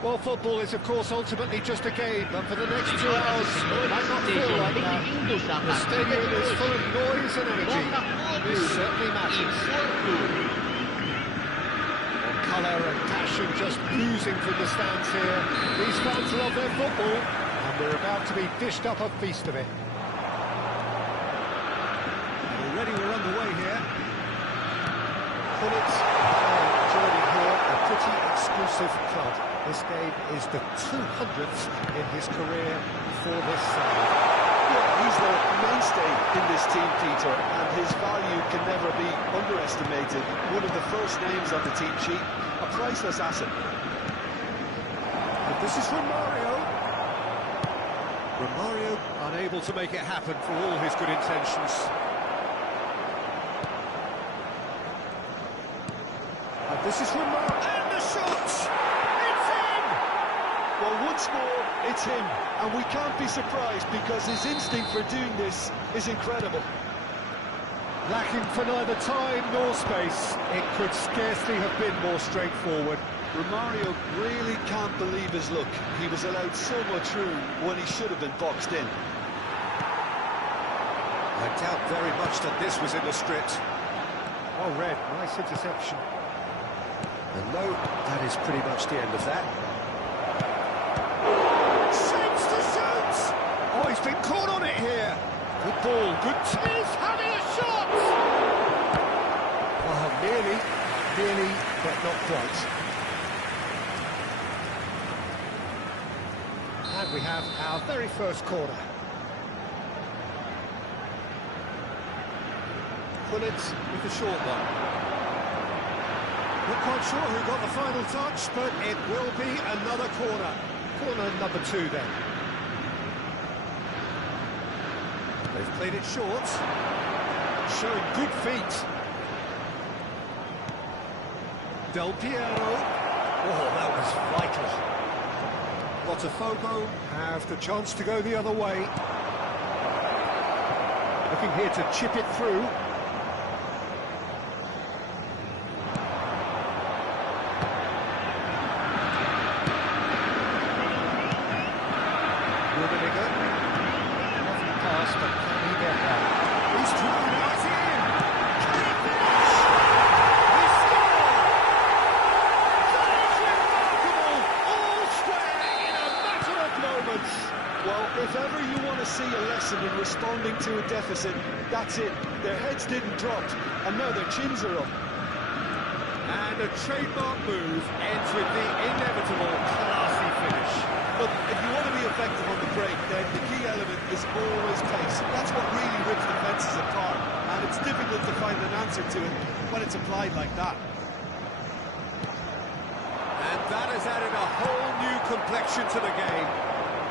Well, football is, of course, ultimately just a game, but for the next 2 hours, it might not feel like that. The stadium is full of noise and energy. This certainly matters. Colour and passion just oozing from the stands here. These fans love their football, And we're about to be dished up a feast of it. Already we're underway here. Pullets joining here a pretty exclusive club. This game is the 200th in his career for this side. Yeah, he's the mainstay in this team, Peter, and his value can never be underestimated. One of the first names on the team sheet, a priceless asset. And this is Romario. Romario unable to make it happen for all his good intentions. And this is Romario. And the shot! It's in! Well, once more, it's him. And we can't be surprised because his instinct for doing this is incredible. Lacking for neither time nor space, it could scarcely have been more straightforward. Romario really can't believe his luck. He was allowed so much room when he should have been boxed in. I doubt very much that this was in the script. Oh, Red, nice interception. And no, that is pretty much the end of that. Shapes to shoot! Oh, he's been caught on it here. Good ball, good... He's having a shot! Oh, nearly, but not quite. And we have our very first corner. Pullets with the short one. Not quite sure who got the final touch, but it will be another corner. Corner number 2 then. They've played it short. Showing good feet. Del Piero. Oh, that was vital. Botafogo have the chance to go the other way. Looking here to chip it through. Pass, but can he get that? He's through, now it's in! Can he finish? He scored! That is remarkable! All square in a matter of moments! Well, if ever you want to see a lesson in responding to a deficit, that's it. Their heads didn't drop, and now their chins are up. And a trademark move ends with the inevitable classy finish. Look, if you want to be effective on the break, then the key element is always pace. That's what really rips defences apart, and it's difficult to find an answer to it when it's applied like that. And that has added a whole new complexion to the game.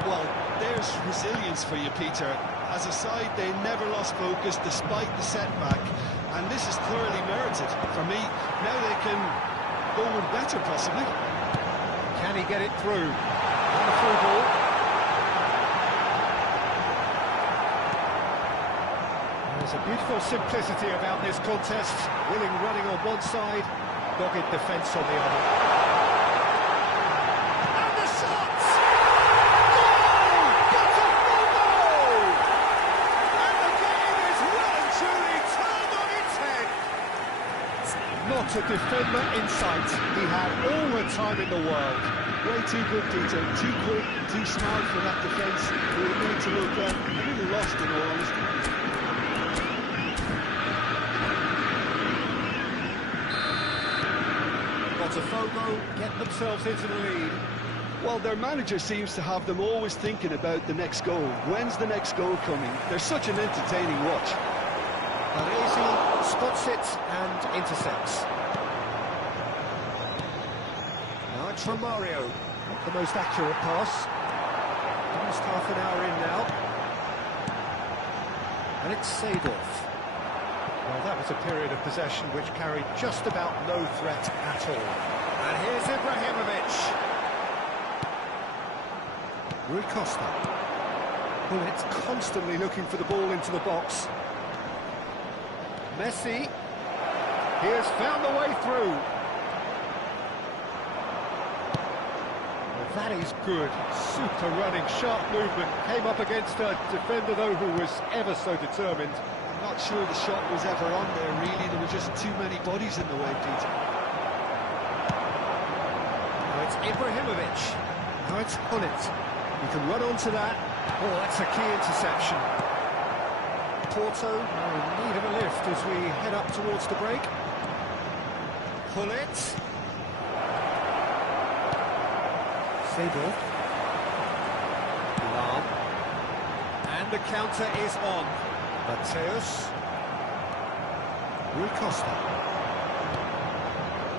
Well, there's resilience for you, Peter. As a side, they never lost focus despite the setback, and this is thoroughly merited. For me, now they can go with better, possibly. Can he get it through? Wonderful ball. There's a beautiful simplicity about this contest. Willing running on one side, dogged defence on the other. And the shot! Goal! Botafogo! And the game is well and truly turned on its head. Not a defender in sight. He had all the time in the world. Way too good, Peter. Too quick, too smart for that defence. He was made to look a little lost, in all honesty. Botafogo get themselves into the lead. Well, their manager seems to have them always thinking about the next goal. When's the next goal coming? They're such an entertaining watch. Baresi spots it and intercepts. Now it's Romario. Not the most accurate pass. Almost half an hour in now. And it's Seedorf. Well, that was a period of possession which carried just about no threat at all. And here's Ibrahimovic. Rui Costa. Bullets constantly looking for the ball into the box. Messi. He has found the way through. Well, that is good. Super running, sharp movement. Came up against a defender, though, who was ever so determined. I'm not sure the shot was ever on there, really. There were just too many bodies in the way, Peter. Now it's Ibrahimovic. Now it's Hullet. You can run onto that. Oh, that's a key interception. Porto are in need of a lift as we head up towards the break. Pull it. Siegel. Lam. And the counter is on. Mateus. Rui Costa.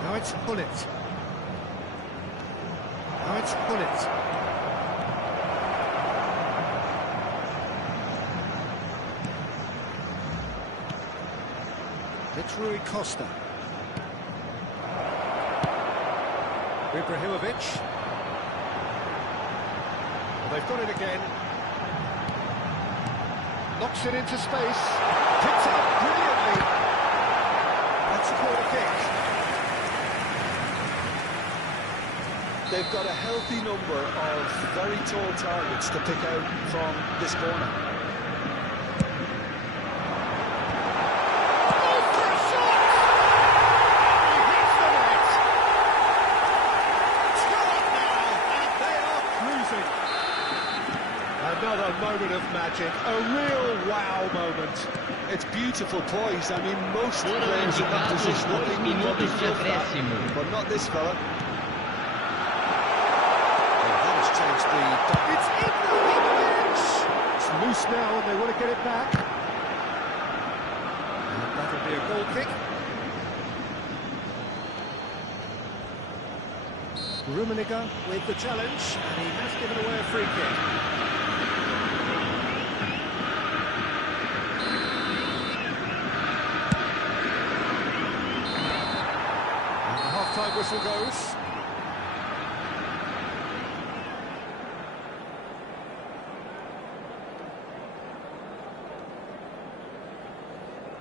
Now it's Pullet. Now it's Pullet. It's Rui Costa. Ibrahimovic. Well, they've got it again. Knocks it into space. Picks it up brilliantly. That's a corner kick. They've got a healthy number of very tall targets to pick out from this corner. Another moment of magic, a real wow moment. It's beautiful poise. I mean, most players in that position, I think, would probably flip that, but not this fella. That has changed the... It's Ibrahimovic! It's loose now, and they want to get it back. And that'll be a goal kick. Rummenigge with the challenge, and he has given away a free kick. Half-time whistle goes.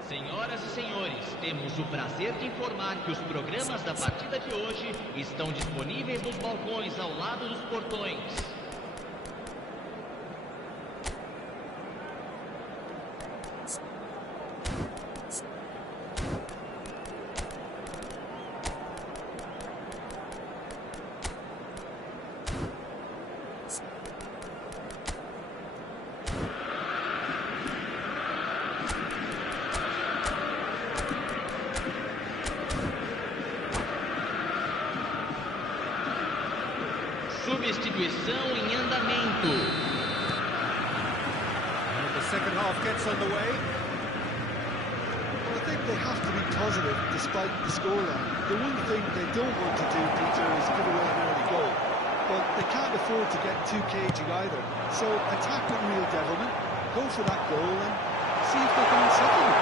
Senhoras e senhores, temos o prazer de informar que os programas da partida de hoje estão disponíveis nos balcões ao lado dos portões. Substituição em andamento. And the second half gets underway. Well, I think they have to be positive despite the scoreline. The one thing they don't want to do, Peter, is give away an early goal. But they can't afford to get too cagey either. So attack with real devilment, go for that goal and see if they can unsettle it.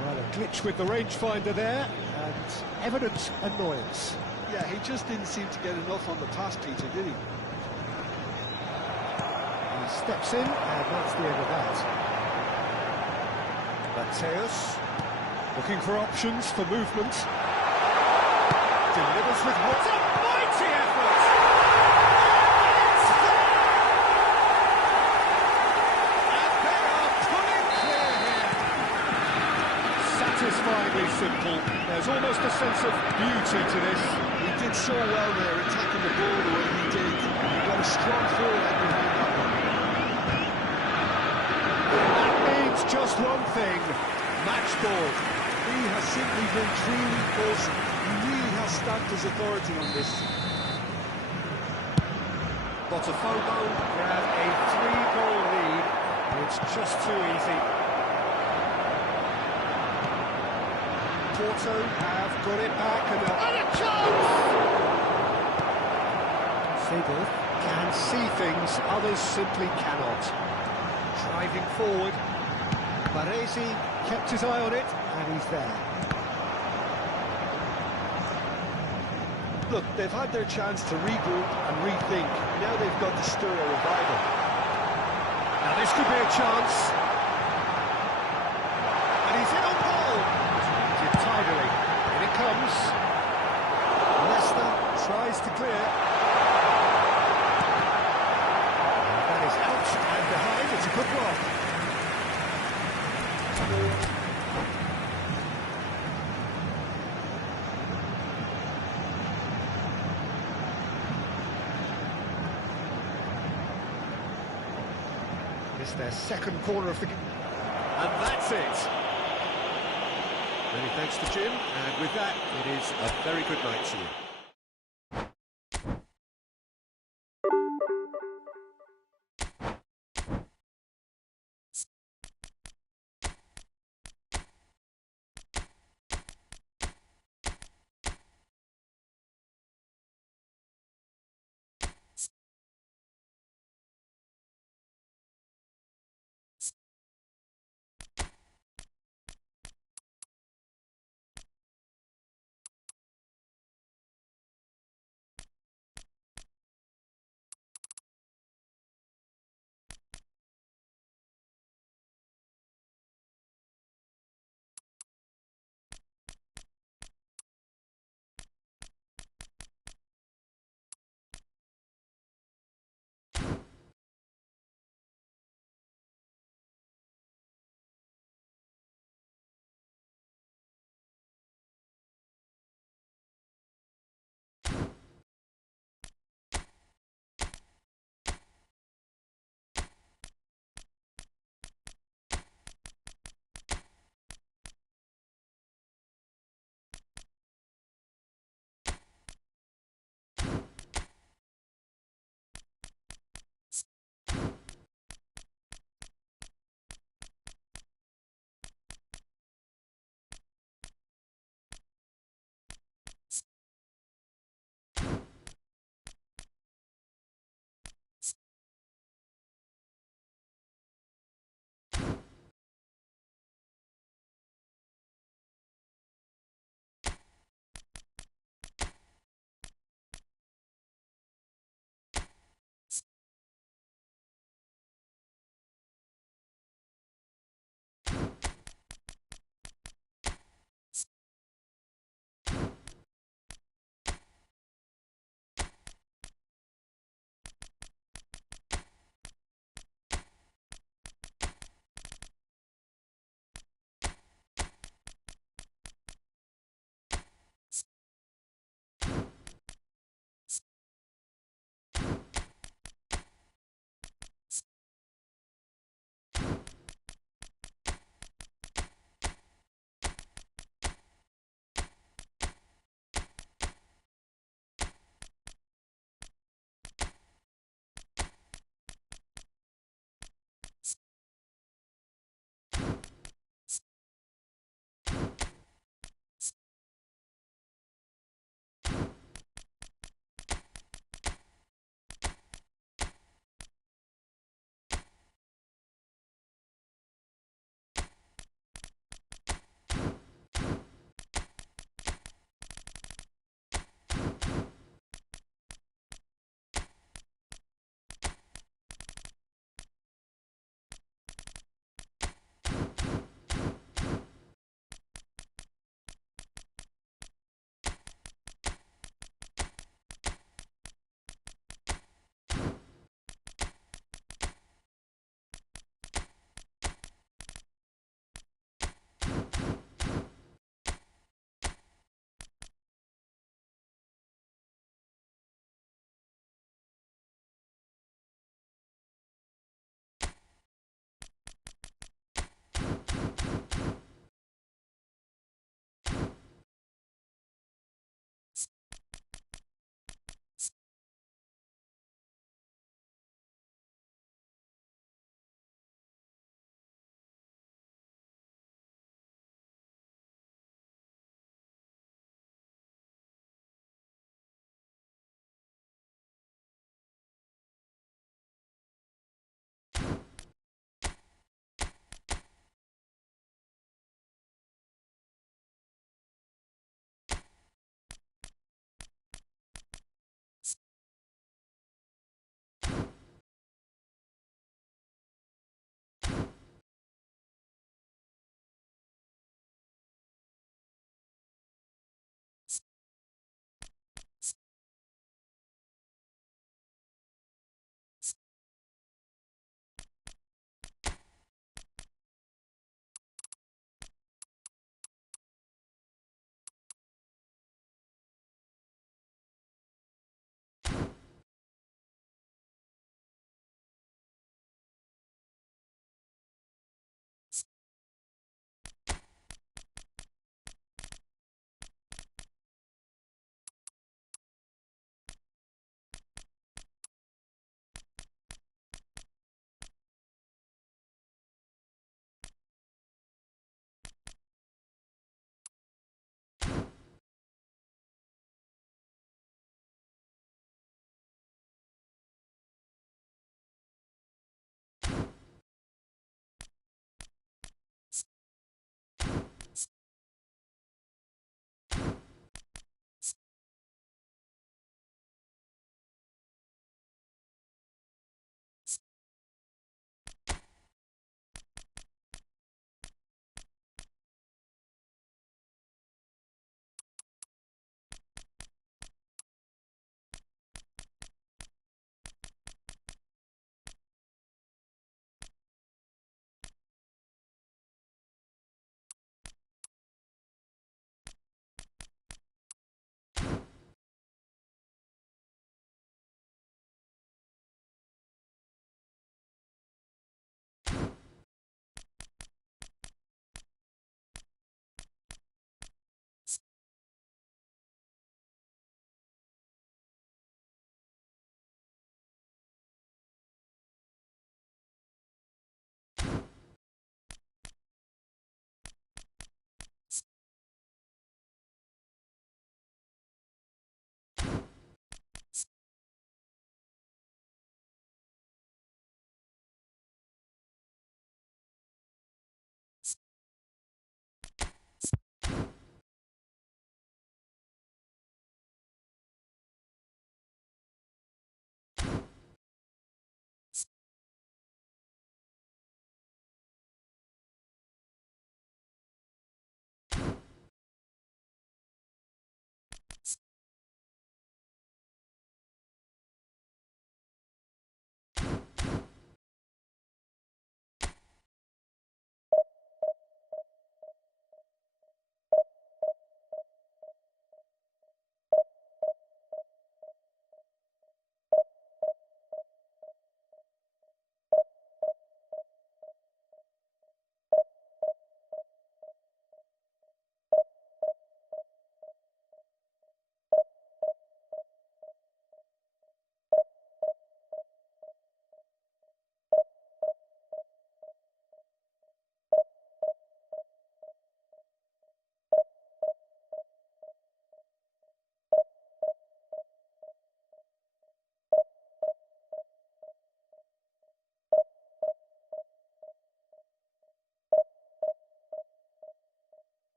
Well, a glitch with the rangefinder there, and evident annoyance. Yeah, he just didn't seem to get enough on the pass, Peter, did he? He steps in, and that's the end of that. Mateus, looking for options for movement. Delivers with what a mighty effort! And they are pulling clear here. Satisfyingly simple. There's almost a sense of beauty to this. He did so well there, attacking the ball the way he did. He got a strong forehead behind that one. That means just one thing. Match ball. He has simply been truly awesome. He really has stamped his authority on this. Botafogo grab a 3-goal lead. It's just too easy. Porto have got it back and a chance! Siegel can see things others simply cannot. Driving forward. Baresi kept his eye on it and he's there. Look, they've had their chance to regroup and rethink. Now they've got to stir a revival. Now this could be a chance. And he's in on goal. It's tidily. In it comes. Leicester tries to clear. And that is out and behind. It's a good block. It's their second corner of the game. And that's it. Many thanks to Jim, and with that, it is a very good night to you.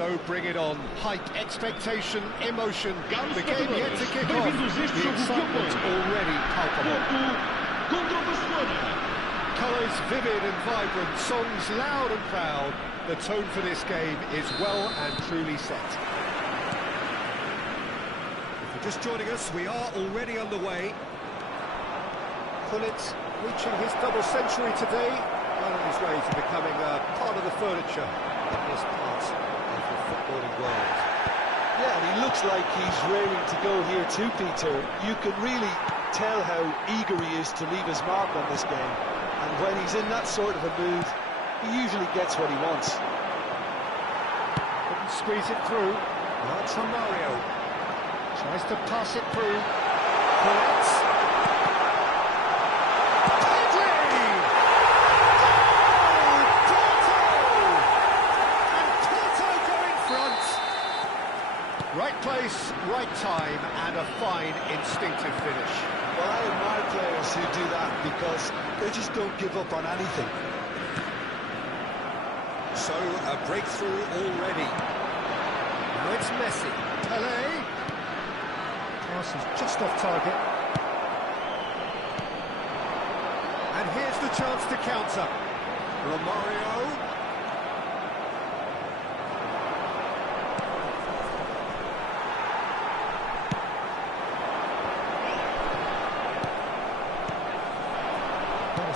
So bring it on. Hype, expectation, emotion. Caros The game yet to kick off. bem-vindos a este The jogo que excitement opõe already palpable. Porto contra o Barcelona. Colours vivid and vibrant, songs loud and proud. The tone for this game is well and truly set. If you're just joining us, we are already underway. Pullet reaching his double century today, well on his way to becoming a part of the furniture in this part of the footballing world. Yeah, and he looks like he's raring to go here too, Peter. You can really tell how eager he is to leave his mark on this game. And when he's in that sort of a mood, he usually gets what he wants. Couldn't squeeze it through. Now it's from Mario. Tries to pass it through. Pullet. Right place, right time, and a fine instinctive finish. Well, I admire players who do that because they just don't give up on anything. So, a breakthrough already. Now it's Messi. Pelé. Pass is just off target. And here's the chance to counter. Romario.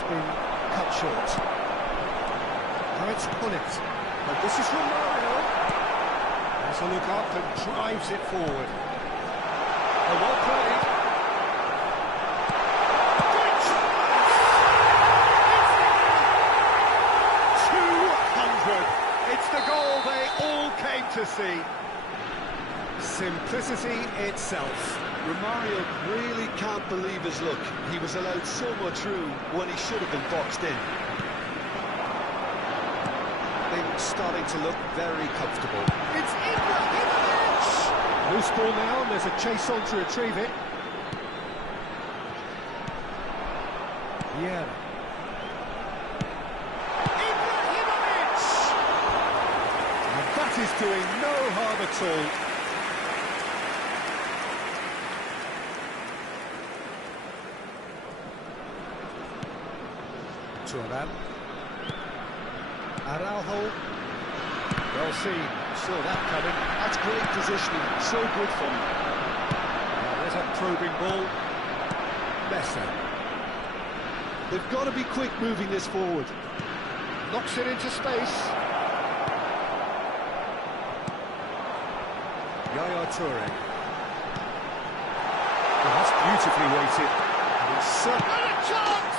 Been cut short. Now it's Pullet. But this is Romario. Has a look up and drives it forward. A well played. Good chance! 200. It's the goal they all came to see. Simplicity itself. Romario really can't believe his luck. He was allowed so much room when he should have been boxed in. Things starting to look very comfortable. It's Ibrahimovic! Loose ball now, and there's a chase on to retrieve it. Yeah. Ibrahimovic! And that is doing no harm at all. Turan. Araujo. Well seen. Saw that coming. That's great positioning. So good for him. There's a probing ball. Messi. They've got to be quick moving this forward. Knocks it into space. Yaya Toure. Well, that's beautifully weighted. And it's and a chance!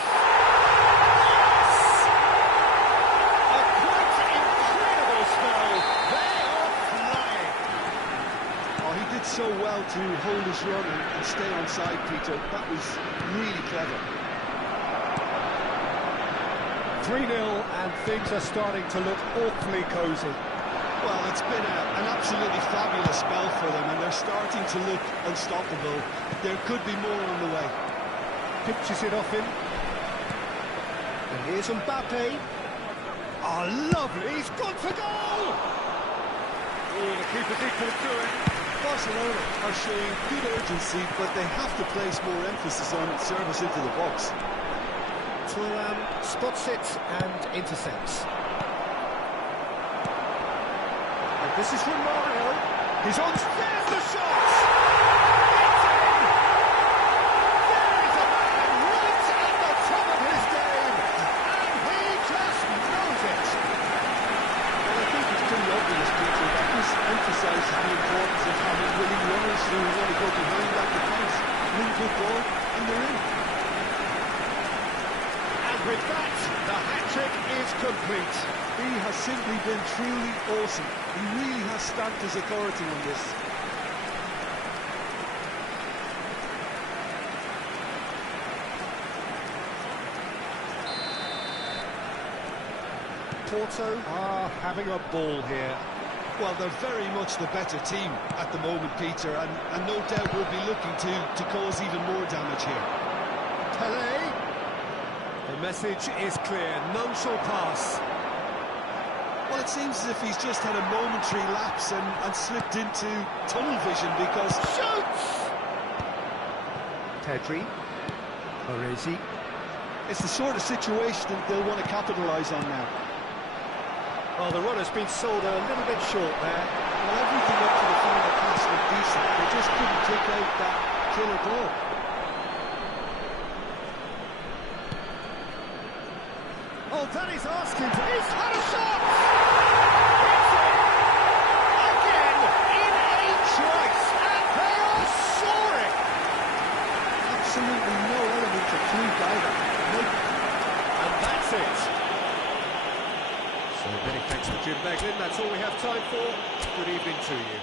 So well to hold his run and stay on side, Peter. That was really clever. 3-0 and things are starting to look awfully cosy. Well, it's been an absolutely fabulous spell for them, and they're starting to look unstoppable. There could be more on the way. Pitches it off him. And here's Mbappe. Oh, lovely, he's gone for goal! Oh, the keeper's equal to it. Barcelona are showing good urgency, but they have to place more emphasis on service into the box. Turan spots it and intercepts. And this is Romario. He's on. There's the shot! It's in! There is a man right at the top of his game, and he just knows it. Well, I think it's pretty obvious, Peter, that this emphasises the importance of having willing runners who want to go behind that defence, win good ball, and they're in. And with that, the hat-trick is complete. He has simply been truly awesome. He really has stamped his authority on this. Porto are having a ball here. Well, they're very much the better team at the moment, Peter, and no doubt will be looking to cause even more damage here. Pelé. The message is clear, none shall pass. Well, it seems as if he's just had a momentary lapse and slipped into tunnel vision because... Shoots! Pedri. Orezi. It's the sort of situation that they'll want to capitalise on now. Well, the run has been sold a little bit short there. Well, everything up to the final pass was decent. They just couldn't kick out that killer ball. Oh, that is asking for... He's had a shot! It's in! Again, in a trice, and they are soaring! Absolutely no element of fluke either. And that's it. So many thanks to Jim Beglin. That's all we have time for. Good evening to you.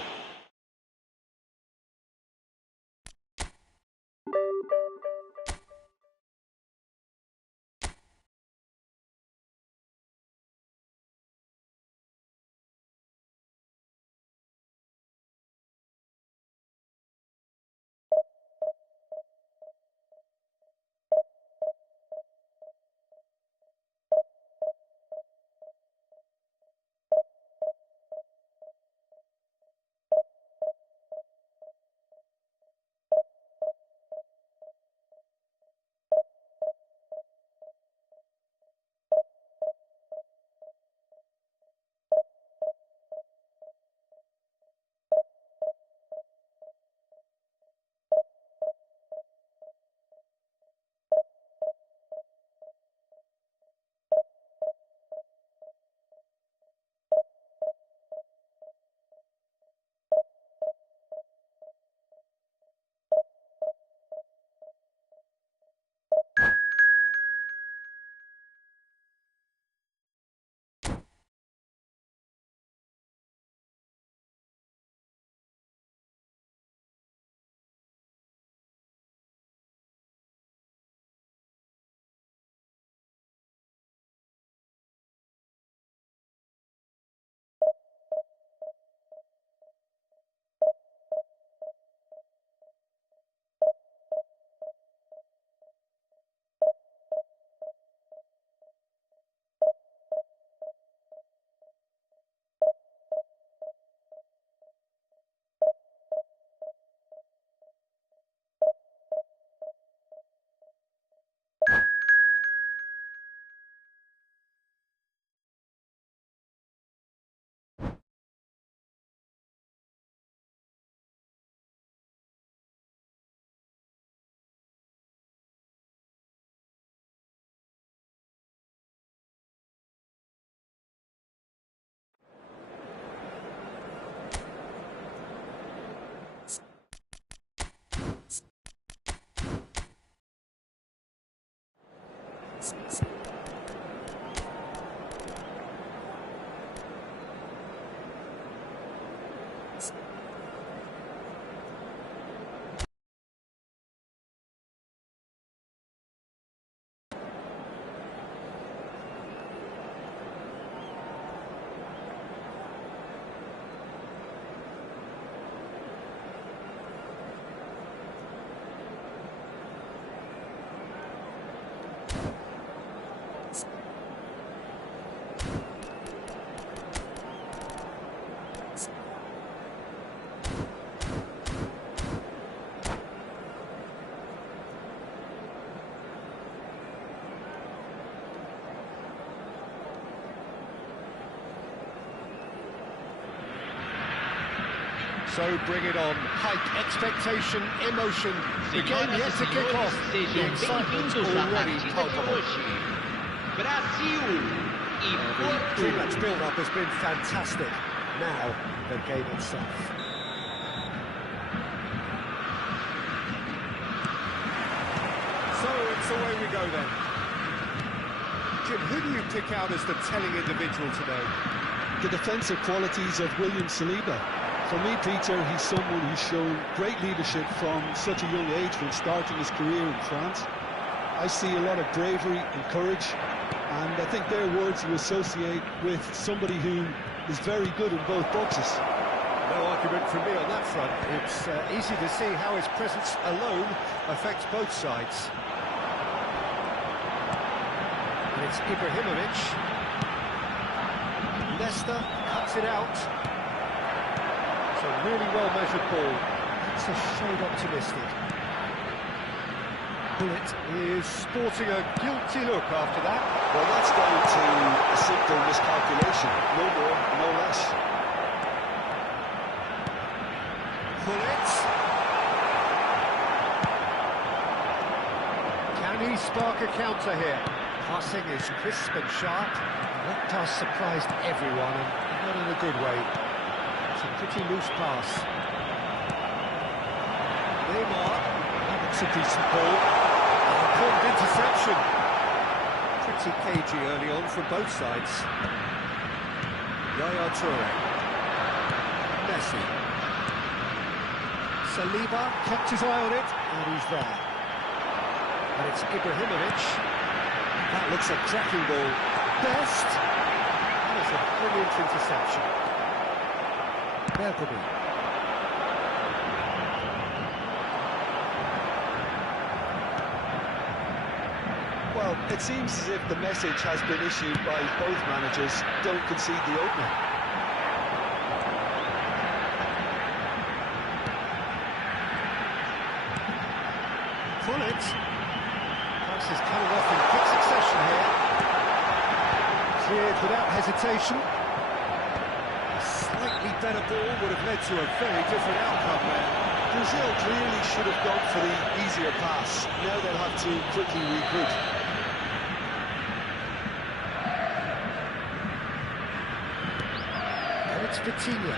So bring it on. Hype, expectation, emotion. The game yet to kick off. The excitement's already palpable. Brasil e Porto. Pre-match build-up has been fantastic. Now, the game itself. So it's away we go then. Jim, who do you pick out as the telling individual today? The defensive qualities of William Saliba. For me, Peter, he's someone who's shown great leadership from such a young age when starting his career in France. I see a lot of bravery and courage, and I think they're words you associate with somebody who is very good in both boxes. No argument from me on that front. It's easy to see how his presence alone affects both sides. And it's Ibrahimovic. Nesta cuts it out. It's a really well-measured ball. It's a shade optimistic. Bullet is sporting a guilty look after that. Well, that's down to a simple miscalculation. No more, no less. Bullet. Can he spark a counter here? Passing is crisp and sharp. That pass surprised everyone, and not in a good way. It's a pretty loose pass. Neymar, that's a decent ball. Important interception. Pretty cagey early on from both sides. Yaya Toure. Messi. Saliba kept his eye on it, and he's there. And it's Ibrahimovic. That looks a cracking ball. Best. That is a brilliant interception. Bergamy. Well, it seems as if the message has been issued by both managers: don't concede the opener. Bullet. Pass is coming off in quick succession here. Cleared without hesitation. A slightly better ball would have led to a very different outcome there. Brazil clearly should have gone for the easier pass. Now they'll have to quickly regroup. And it's Vitinha.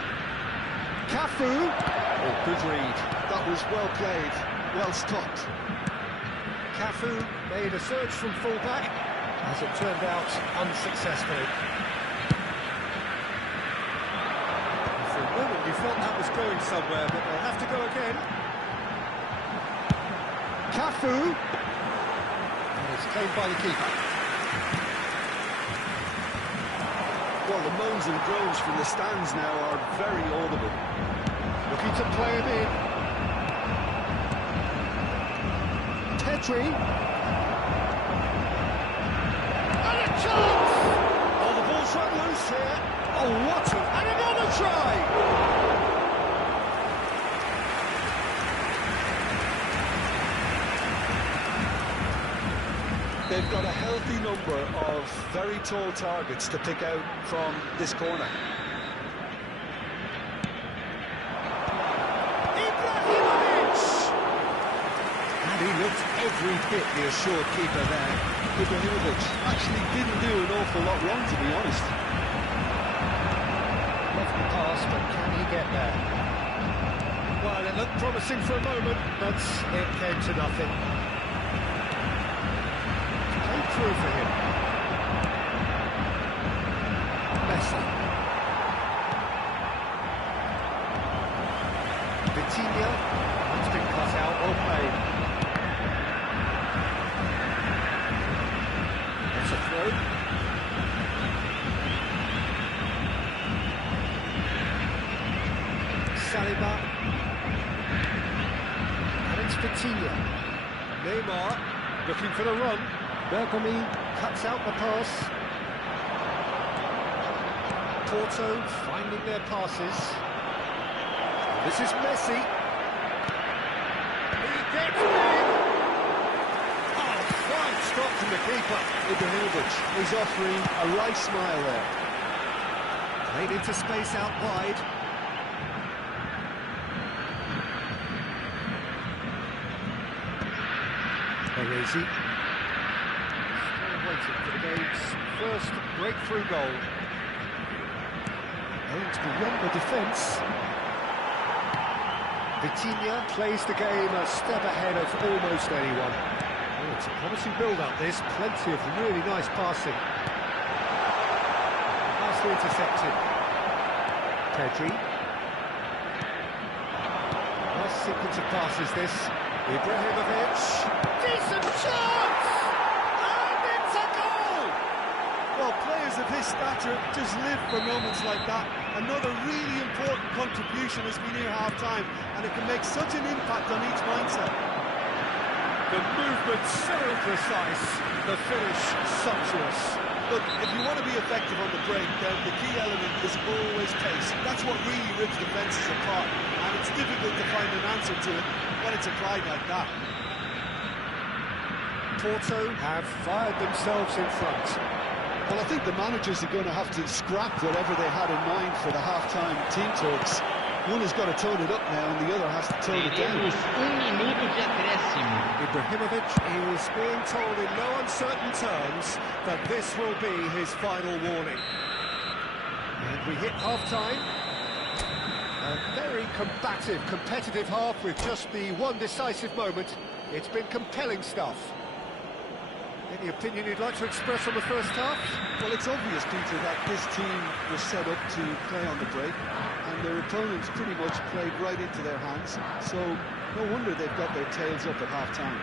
Cafu. Oh, good read. That was well played, well stopped. Cafu made a surge from fullback, as it turned out unsuccessfully. For a moment you felt that was going somewhere, but they'll have to go again. Cafu, and it's claimed by the keeper. Well, the moans and groans from the stands now are very audible. Looking to play him in. Pedri. And a chance! Oh, the ball's run loose here. Oh, what a... and another try! They've got a healthy number of very tall targets to pick out from this corner. He looked every bit the assured keeper there. Ibrahimovic actually didn't do an awful lot wrong, to be honest. Lovely pass, but can he get there? Well, it looked promising for a moment, but it came to nothing. Played through for him. Messi. Vitinha. It's been cut out, well played. It's a throw. Saliba. And it's Vitinha. Neymar looking for the run. Bergamy cuts out the pass. Porto finding their passes. This is Messi. He gets in. Oh, fine stop from the keeper. Ibrahimovic is offering a right smile there. Played into space out wide. Baresi. Still waiting for the game's first breakthrough goal. Aimed beyond the defence. Vitinha plays the game a step ahead of almost anyone. Oh, it's a promising build-up this, plenty of really nice passing. Nicely intercepted. Pedri. Nice sequence of passes this. Ibrahimovic. Decent chance! And it's a goal! Well, players of his stature just live for moments like that. Another really important contribution as we near half-time, and it can make such an impact on each mindset. The movement so precise, the finish sumptuous. Look, if you want to be effective on the break, then the key element is always pace. That's what really rips defences apart, and it's difficult to find an answer to it when it's applied like that. Porto have fired themselves in front. Well, I think the managers are going to have to scrap whatever they had in mind for the half-time team talks. One has got to tone it up now, and the other has to tone it down. Teremos minuto de acréscimo. Ibrahimovic is being told in no uncertain terms that this will be his final warning. And we hit half-time. A very combative, competitive half with just the one decisive moment. It's been compelling stuff. Any opinion you'd like to express on the first half? Well, it's obvious, Peter, that this team was set up to play on the break, and their opponents pretty much played right into their hands, so no wonder they've got their tails up at half-time.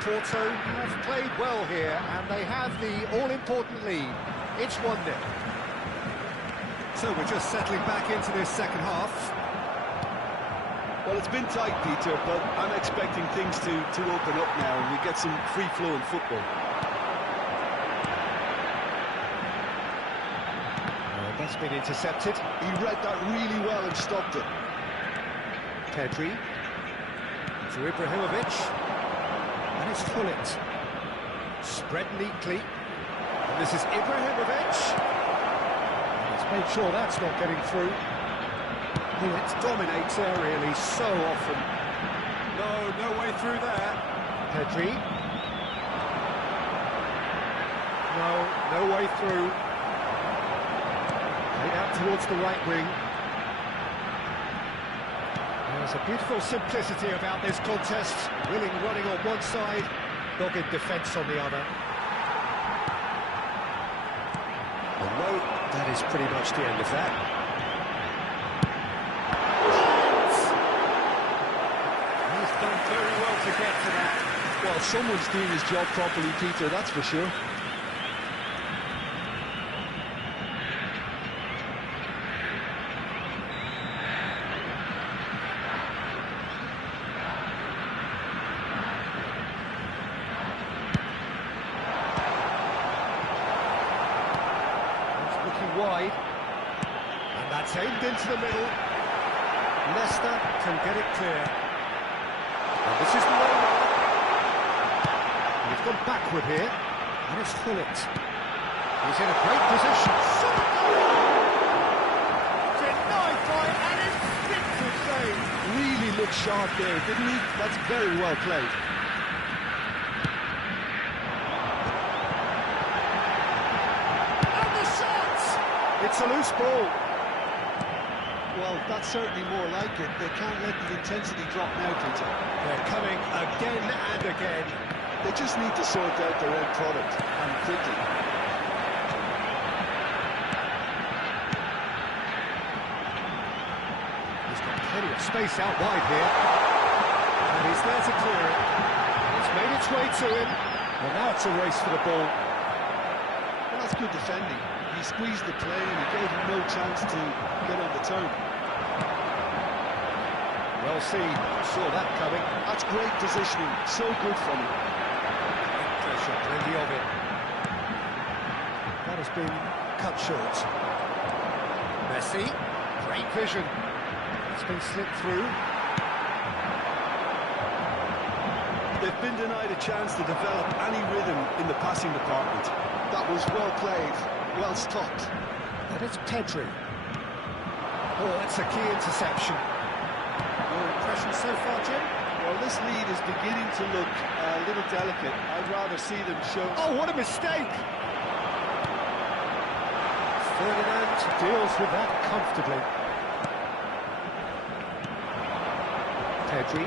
Porto have played well here, and they have the all-important lead. It's 1-0. So we're just settling back into this second half. Well, it's been tight, Peter, but I'm expecting things to open up now and we get some free-flowing football. That's been intercepted. He read that really well and stopped it. Pedri to Ibrahimovic, and it's Hullet. Spread neatly, and this is Ibrahimovic. And he's made sure that's not getting through. Hullet dominates aerially so often. No way through there. Pedri. No way through. Played out towards the right wing. There's a beautiful simplicity about this contest. Willing running on one side, dogged defence on the other. Well, no, that is pretty much the end of that. Done very well to get to that. Well, someone's doing his job properly, Peter, that's for sure. It's looking wide. And that's aimed into the middle. Leicester can get it clear. And this is the way. And he's gone backward here. And it's Hullet. He's in a great position. Denied by an instinctive save. Really looked sharp there, didn't he? That's very well played. And the shot! It's a loose ball. Well, that's certainly more like it. They can't let the intensity drop now, Peter. They're coming again and again. They just need to sort out their end product, and quickly. He's got plenty of space out wide here. And he's there to clear it. It's made its way to him. And now it's a race for the ball. Well, that's good defending. He squeezed the play and he gave him no chance to get on the turn. Well seen. Saw that coming. That's great positioning. So good from him. Great pressure, plenty of it. That has been cut short. Messi. Great vision. It's been slipped through. They've been denied a chance to develop any rhythm in the passing department. That was well played, well stopped. And it's Pedri. Oh, that's a key interception. Your impression so far, Jim? Well, this lead is beginning to look a little delicate. I'd rather see them show... Oh, what a mistake! Ferdinand deals with that comfortably. Pedri.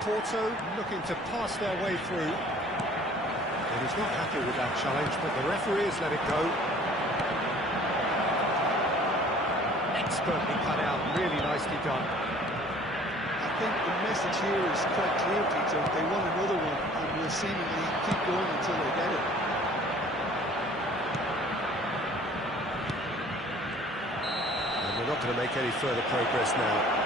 Porto looking to pass their way through. And he's not happy with that challenge, but the referee has let it go. Expertly cut out, really nicely done. I think the message here is quite clear, Peter. They want another one, and will seemingly keep going until they get it. And we're not going to make any further progress now.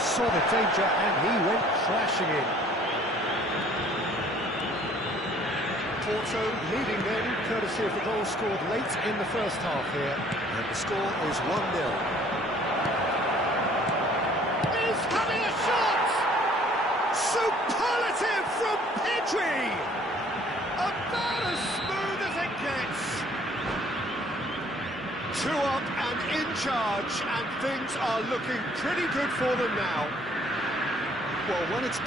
saw the danger and he went crashing in. Porto leading then, courtesy of the goal scored late in the first half here. And the score is 1-0. He's having a shot! Superlative from Pedri! About as smooth as it gets. 2 up and in charge, and things are looking pretty good for them now. Well, when it's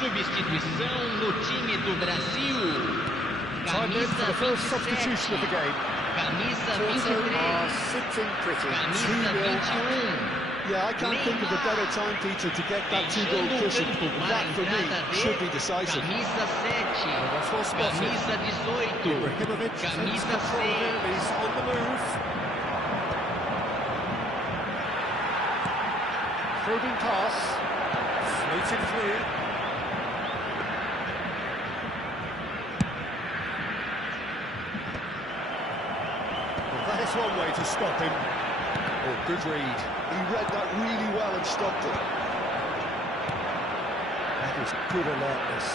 Substituição no time do Brasil. Time in for the first substitution of the game. Camisa Porto 23. are sitting pretty. Camisa 21. Yeah, I can't think of a better time, Peter, to get that 2-goal cushion. That, for me, should be decisive. Camisa 7. That's well spotted. Camisa 18. Ibrahimovic takes Camisa control here, 6. he's on the move. Probing pass, floated through. Well, that is one way to stop him. Oh, good read. He read that really well and stopped it. That is good alertness.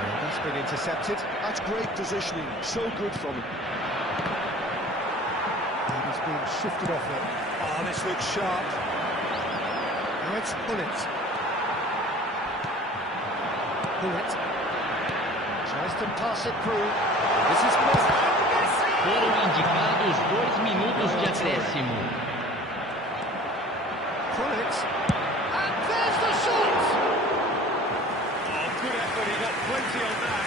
And that's been intercepted. That's great positioning. So good from him. And he's been shifted off it. Oh, this looks sharp. Now it's Hullet. Hullet tries to pass it through. This is Messi. Foram indicados 2 minutos de acréscimo. Hullet. And there's the shot! Oh, good effort, he got plenty on that.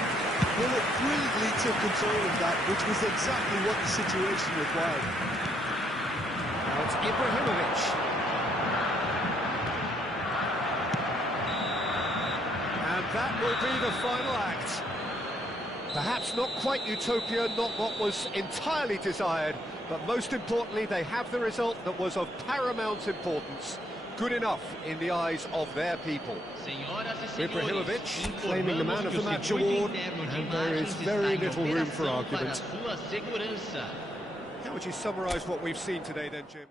Well, it brilliantly took control of that, which was exactly what the situation required. Now it's Ibrahimovic. And that will be the final act. Perhaps not quite utopia, not what was entirely desired, but most importantly, they have the result that was of paramount importance. Good enough in the eyes of their people. Senhoras e senhores, Ibrahimovic claiming the man of the match award, and there is very little room for argument. Sua segurança. How would you summarise what we've seen today then, Jim?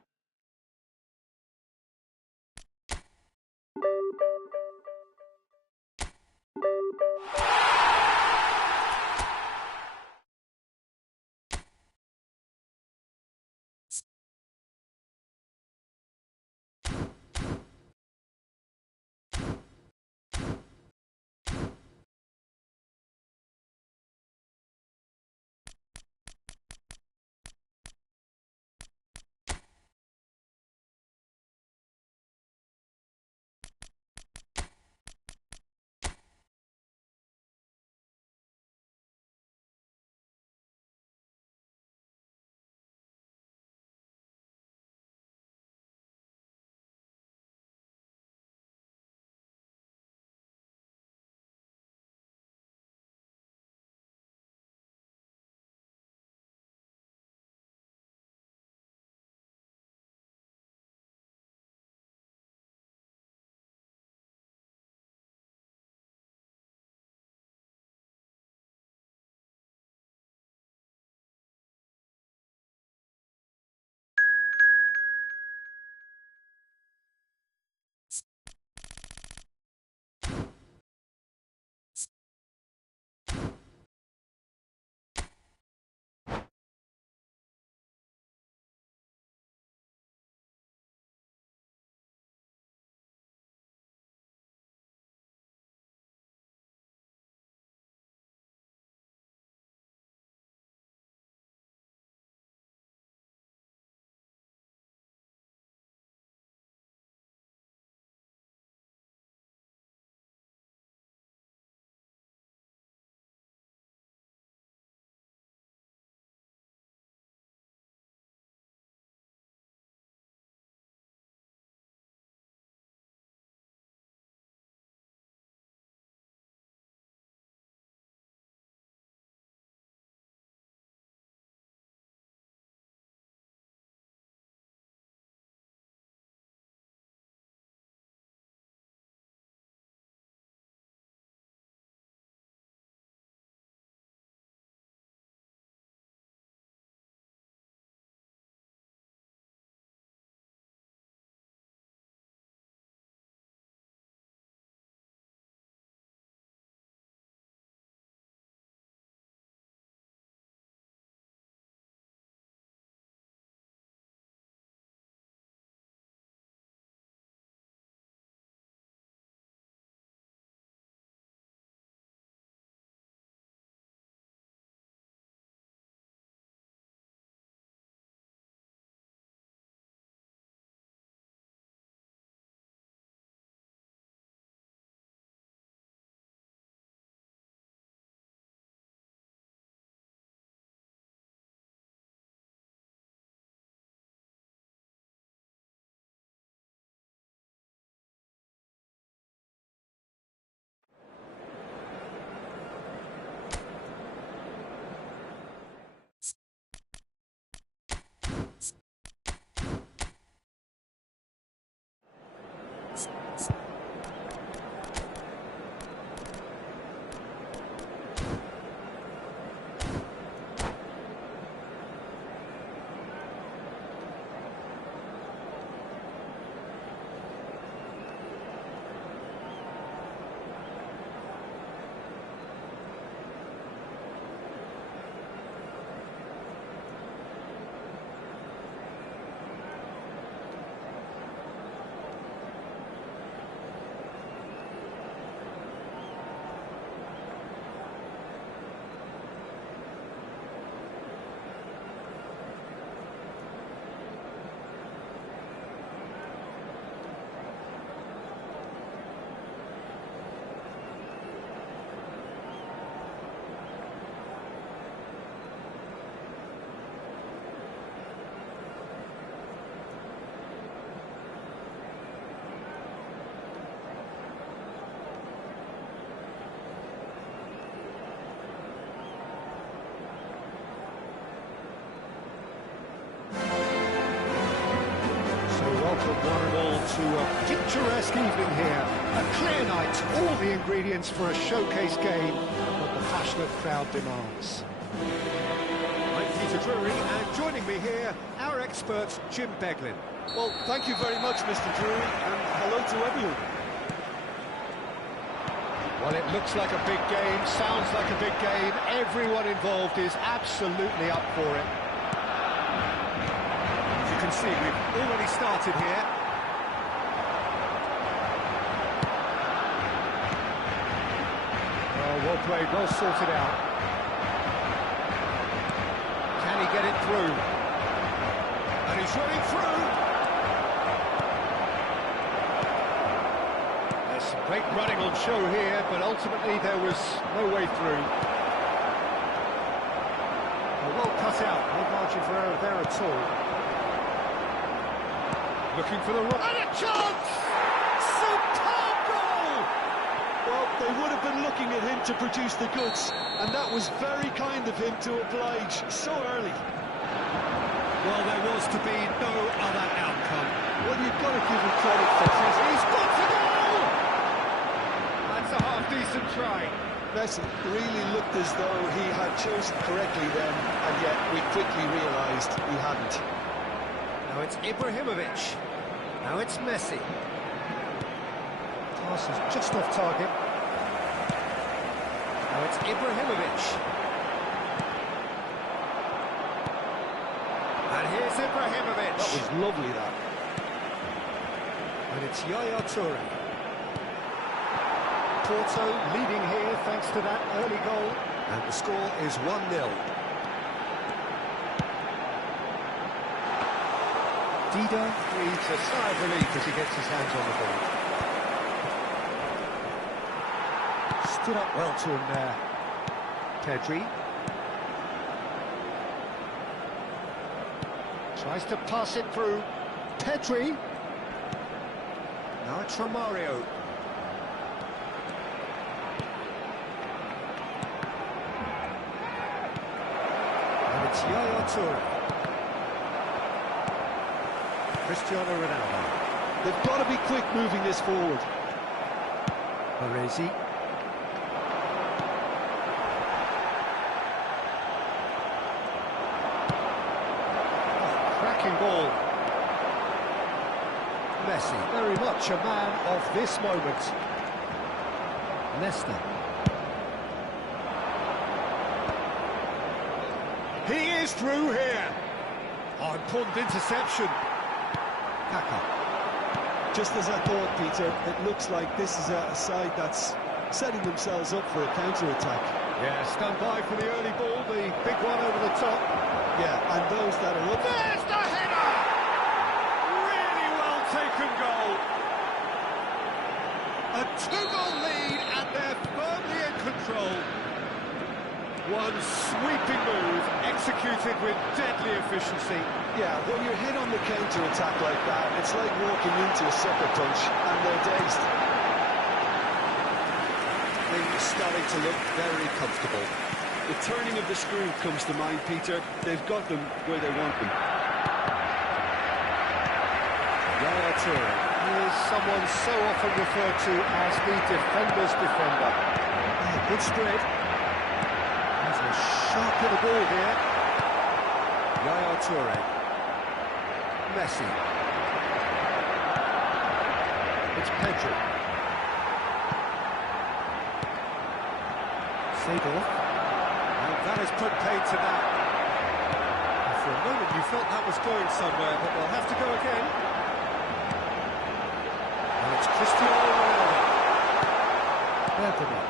welcome one and all to a picturesque evening here. A clear night, all the ingredients for a showcase game that the passionate crowd demands. I'm Peter Drury, and joining me here, our expert, Jim Beglin. Well, thank you very much, Mr. Drury, and hello to everyone. Well, it looks like a big game, sounds like a big game. Everyone involved is absolutely up for it. As you can see, we've already started here. Oh, well played, well sorted out. Can he get it through? And he's running through. There's some great running on show here, but ultimately there was no way through. Well cut out, no margin for error there at all. Looking for the run. And a chance! Superb goal! Well, they would have been looking at him to produce the goods, and that was very kind of him to oblige so early. Well, there was to be no other outcome. Well, you've got to give him credit for this. He's got the goal! That's a half-decent try. Messi really looked as though he had chosen correctly then, and yet we quickly realised he hadn't. Now it's Ibrahimovic. Now it's Messi. Pass is just off target. Now it's Ibrahimovic. And here's Ibrahimovic. That was lovely, that. And it's Yaya Toure. Porto leading here thanks to that early goal. And the score is 1-0. Dida breathes a sigh of relief as he gets his hands on the ball. Stood up well to him there. Pedri. Tries to pass it through. Pedri. Now it's Romario. And it's Yaya Toure. Cristiano Ronaldo. They've got to be quick moving this forward. Baresi. Cracking ball. Messi, very much a man of this moment. Leicester. He is through here. Oh, important interception. Kaka. Just as I thought, Peter, it looks like this is a side that's setting themselves up for a counter-attack. Yeah, stand by for the early ball, the big one over the top. Yeah, and those that are up... There's the header! Really well taken goal. A two-goal lead, and they're firmly in control. One sweeping move, executed with deadly efficiency. Yeah, when you're hit on the counter-attack like that, it's like walking into a sucker punch, and they're dazed. Things starting to look very comfortable. The turning of the screw comes to mind, Peter. They've got them where they want them. Yaya Toure is someone so often referred to as the defender's defender. Yeah, good spread. There's a sharp hit of the ball here. Yaya Toure. Messi. It's Pedri. Seedorf. And that has put paid to that. And for a moment you felt that was going somewhere, but they'll have to go again. And it's Cristiano Ronaldo. Bergamo.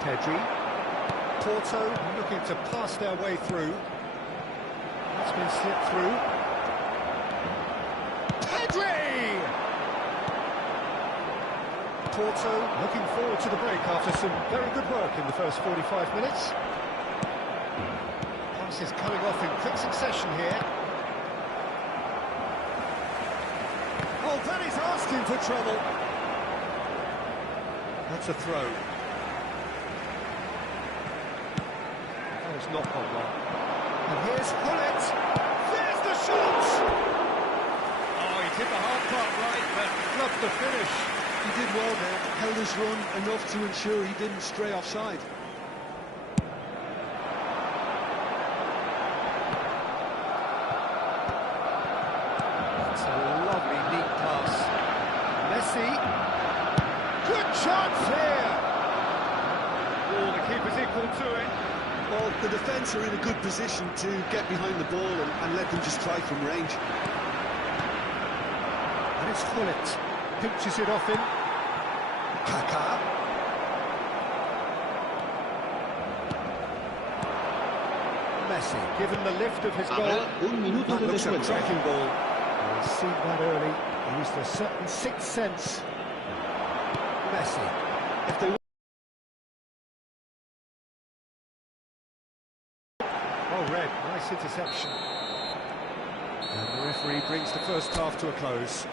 Pedri. Porto looking to pass their way through. That's been slipped through. Pedri! Porto looking forward to the break after some very good work in the first 45 minutes. Passes coming off in quick succession here. Oh, that is asking for trouble. That's a throw. That has not gone well. And here's Hullet. There's the shot! Oh, he Love the finish. He did well there, held his run enough to ensure he didn't stray offside. It's a lovely, neat pass. Messi. Good chance here. Oh, the keeper's equal to it. Well, the defence are in a good position to get behind the ball and let them just try from range. And it's Hullet. Pinches it off him. Kaká. Messi, given the lift of his goal. Habrá un minuto That de looks a descuento. cracking ball. He's seen that early. He used a certain sixth sense. Messi. If they Oh, red. Nice interception. And the referee brings the first half to a close.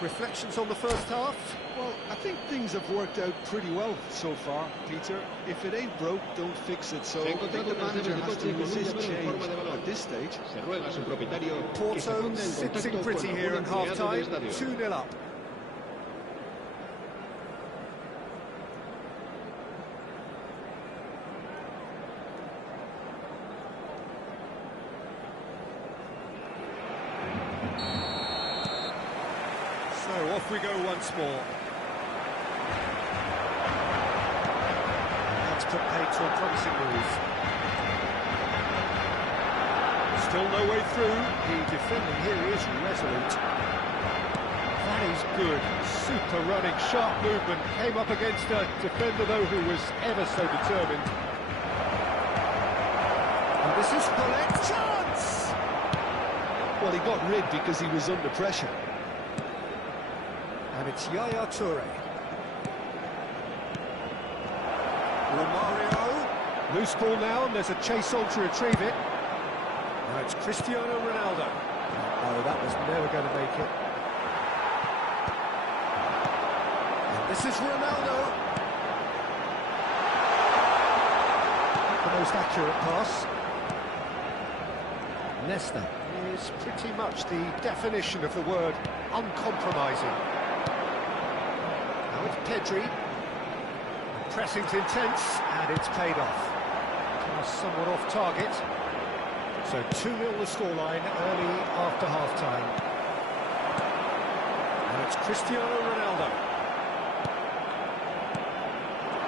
Reflections on the first half? Well, I think things have worked out pretty well so far, Peter. If it ain't broke, don't fix it. So I think the manager has to resist change at this stage. Se ruega a su propietario que se Porto ponga en sitting contacto pretty con here algún at empleado half-time, del estadio. 2-0 up. So off we go once more. That's put paid to a promising move. Still no way through. The defending here is resolute. That is good. Super running, sharp movement. Came up against a defender, though, who was ever so determined. And this is Hullet's chance! Well, he got rid because he was under pressure. And it's Yaya Toure. Romario. Loose ball now, and there's a chase on to retrieve it. Now it's Cristiano Ronaldo. Oh, that was never going to make it. And this is Ronaldo. Not the most accurate pass. Nesta is pretty much the definition of the word uncompromising. Now it's Pedri. The pressing's intense, and it's paid off. Somewhat off target. So 2-0 the scoreline early after half-time. And it's Cristiano Ronaldo.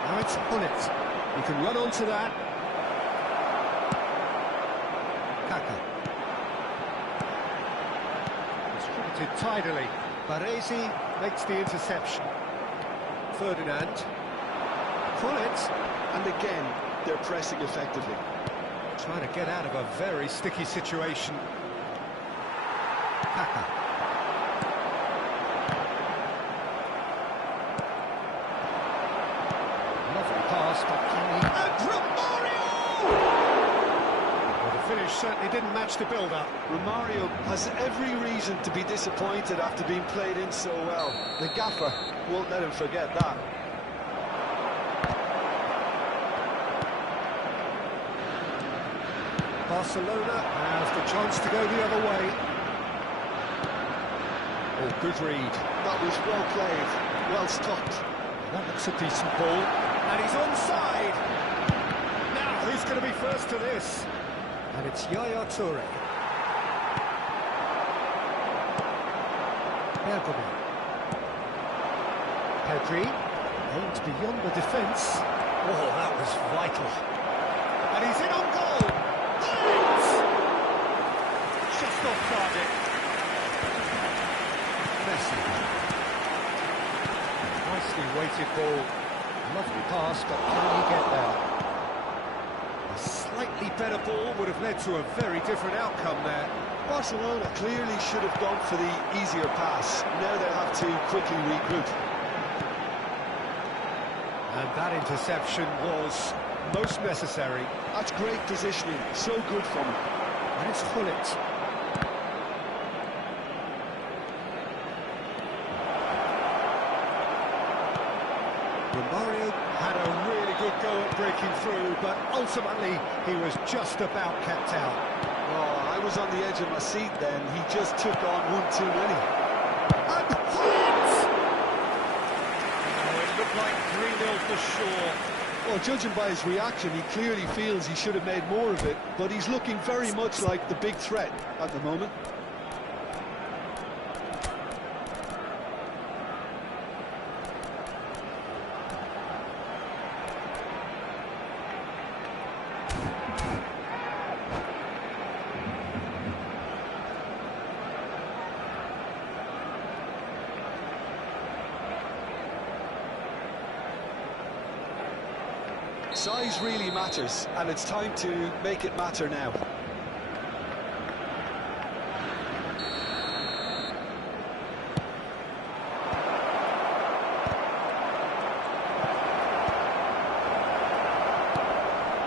Now it's Hullet. He can run onto that. Kaká. Distributed tidily. Baresi makes the interception. Ferdinand. Hullet. And again, they're pressing effectively. Trying to get out of a very sticky situation. Kaká. Lovely pass, but can he... And Romario! Well, the finish certainly didn't match the build-up. Romario has every reason to be disappointed after being played in so well. The gaffer won't let him forget that. Barcelona has the chance to go the other way. Oh, good read. That was well played, well stopped. That looks a decent ball. And he's onside. Now, who's going to be first to this? And it's Yaya Toure. Bergamo. Pedri. Aimed beyond the defence. Oh, that was vital. And he's in on goal. Just off target. Messi. Nicely weighted ball. Lovely pass, but can he get there? A slightly better ball would have led to a very different outcome there. Barcelona clearly should have gone for the easier pass. Now they'll have to quickly regroup. And that interception was most necessary. That's great positioning, so good from him. And it's Hullet. Romario had a really good go at breaking through, but ultimately he was just about kept out. Oh, I was on the edge of my seat then. He just took on one too many. And hit! Oh, it looked like 3-0 for sure. Well, judging by his reaction, he clearly feels he should have made more of it, but he's looking very much like the big threat at the moment. Size really matters, and it's time to make it matter now.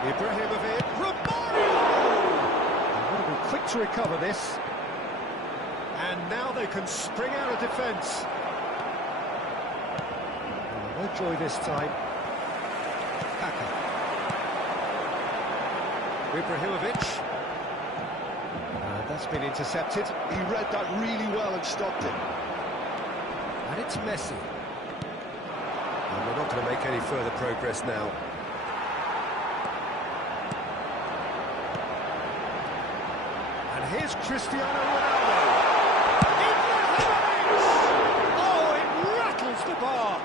Ibrahimovic, Romario! They want to be quick to recover this. And now they can spring out of defence. Oh, no joy this time. Kaka. Ibrahimovic. That's been intercepted. He read that really well and stopped it. And it's Messi. And we're not going to make any further progress now. And here's Cristiano Ronaldo. Ibrahimovic! Oh, it rattles the bar.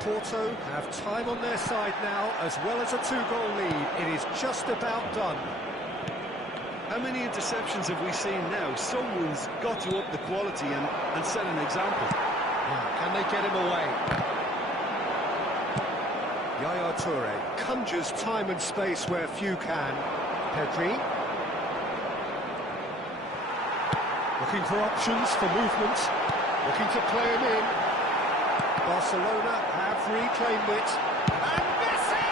Porto have time on their side now, as well as a 2-goal lead. It is just about done. How many interceptions have we seen now? Someone's got to up the quality and set an example. Now, can they get him away? Yaya Toure conjures time and space where few can. Pedri. Looking for options, for movement. Looking to play him in. Barcelona have reclaimed it. And Messi!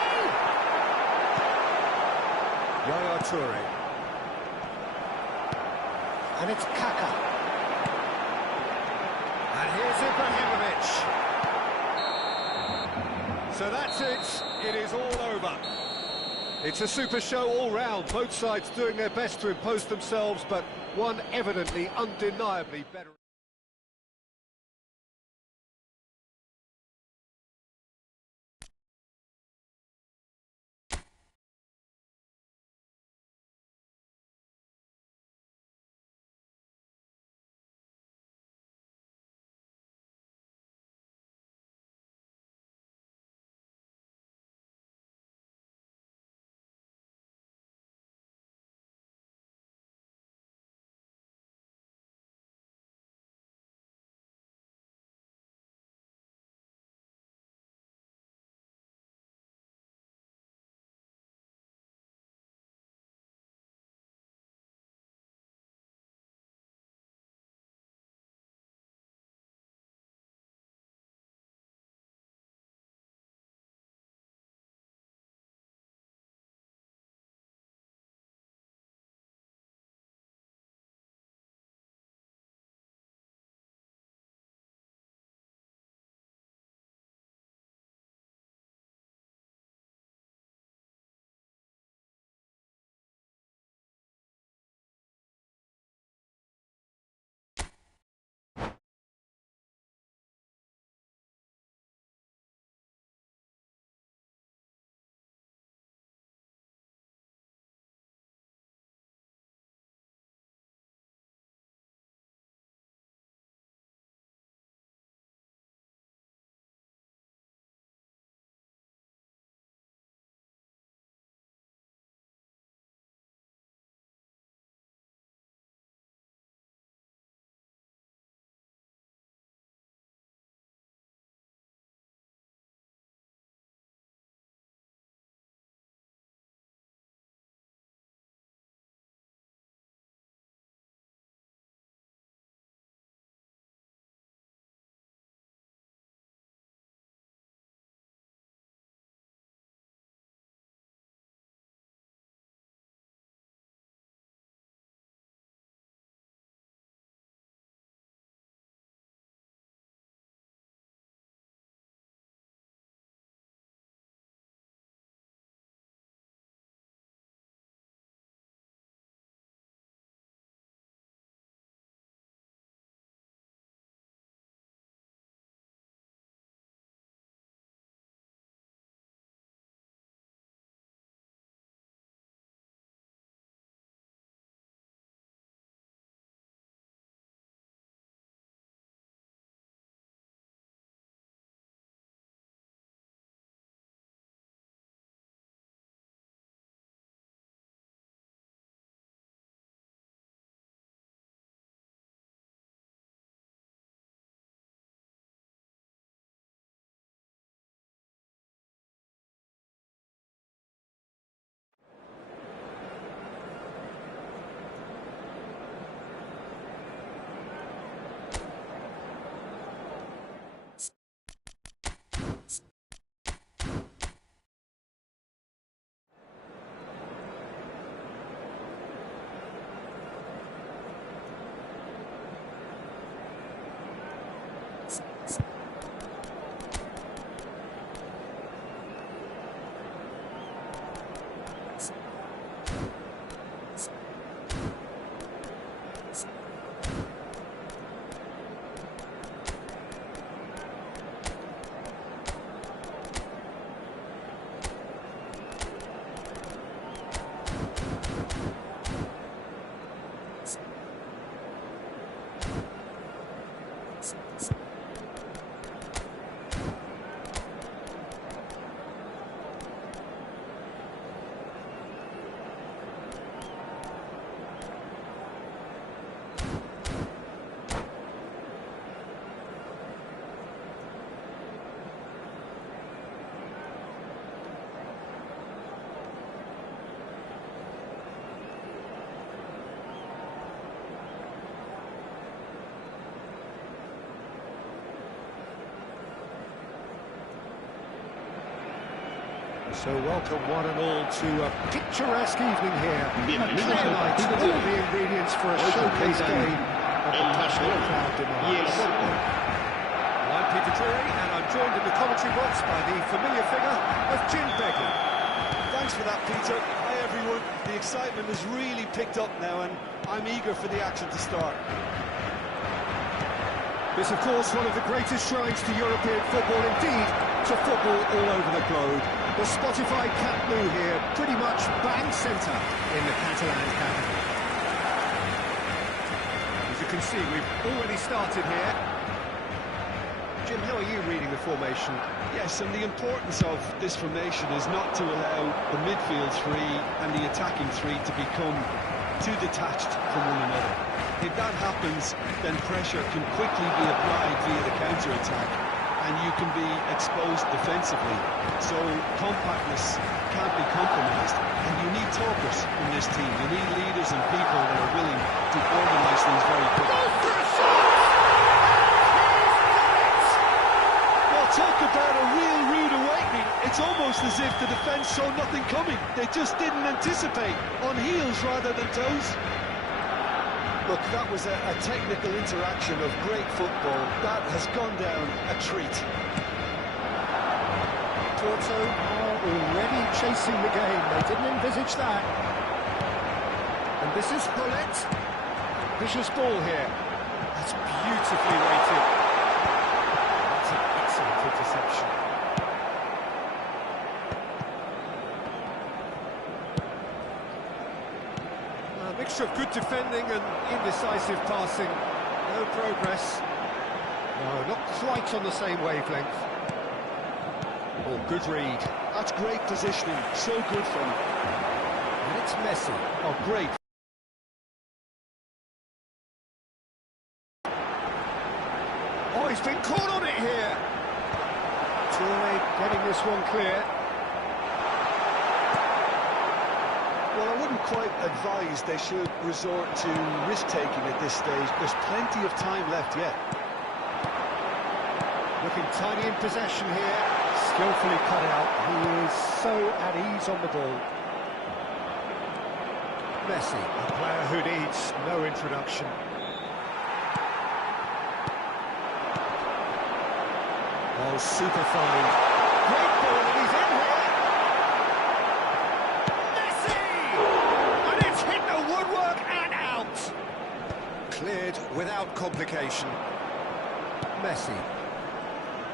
Yaya Toure. And it's Kaka. And here's Ibrahimovic. So that's it. It is all over. It's a super show all round. Both sides doing their best to impose themselves, but one evidently, undeniably better. So welcome one and all to a picturesque evening here. A Bienvenidos clear al night, partido all de the ingredients for a hoy showcase comienzan game at the el passionate Barcelona crowd y demands. el Porto. I'm Peter Drury, and I'm joined in the commentary box by the familiar figure of Jim Begley. Thanks for that, Peter. Hi, everyone. The excitement has really picked up now, and I'm eager for the action to start. It's, of course, one of the greatest shrines to European football, indeed, to football all over the globe. The Spotify Camp Nou here, pretty much bang centre in the Catalan capital. As you can see, we've already started here. Jim, how are you reading the formation? Yes, and the importance of this formation is not to allow the midfield three and the attacking three to become too detached from one another. If that happens, then pressure can quickly be applied via the counter-attack, and you can be exposed defensively. So compactness can't be compromised, and you need talkers in this team. You need leaders and people that are willing to organise things very quickly. Well, talk about a real rude awakening. It's almost as if the defence saw nothing coming. They just didn't anticipate, on heels rather than toes. Look, that was a technical interaction of great football. That has gone down a treat. Porto are already chasing the game. They didn't envisage that. And this is Hullet. Vicious ball here. That's beautifully weighted. That's an excellent interception. A mixture of good defending and indecisive passing. No progress. No, not quite on the same wavelength. Oh, good read. That's great positioning. So good from him. And it's Messi. Oh, great. Oh, he's been caught on it here. Toure getting this one clear. Well, I wouldn't quite advise they should resort to risk-taking at this stage. There's plenty of time left yet. Looking tiny in possession here. Skillfully cut out. He is so at ease on the ball. Messi, a player who needs no introduction. Oh, super fine. Great ball, and he's in here. Messi! And it's hit the woodwork and out. Cleared without complication. Messi.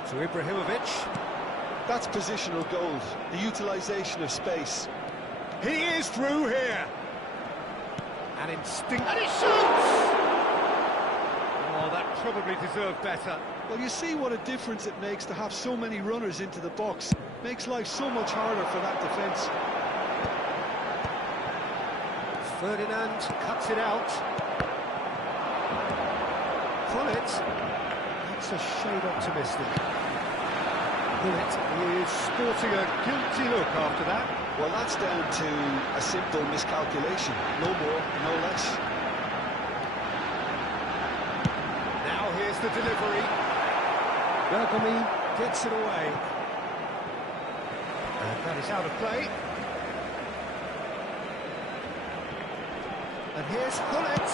To Ibrahimovic. That's positional gold, the utilisation of space. He is through here. An instinct. And he shoots! Oh, that probably deserved better. Well, you see what a difference it makes to have so many runners into the box. Makes life so much harder for that defence. Ferdinand cuts it out. Hullet. That's a shade optimistic. Hullet is sporting a guilty look after that. Well, that's down to a simple miscalculation. No more, no less. Now here's the delivery. Bergamy gets it away. And that is out of play. And here's Hullet.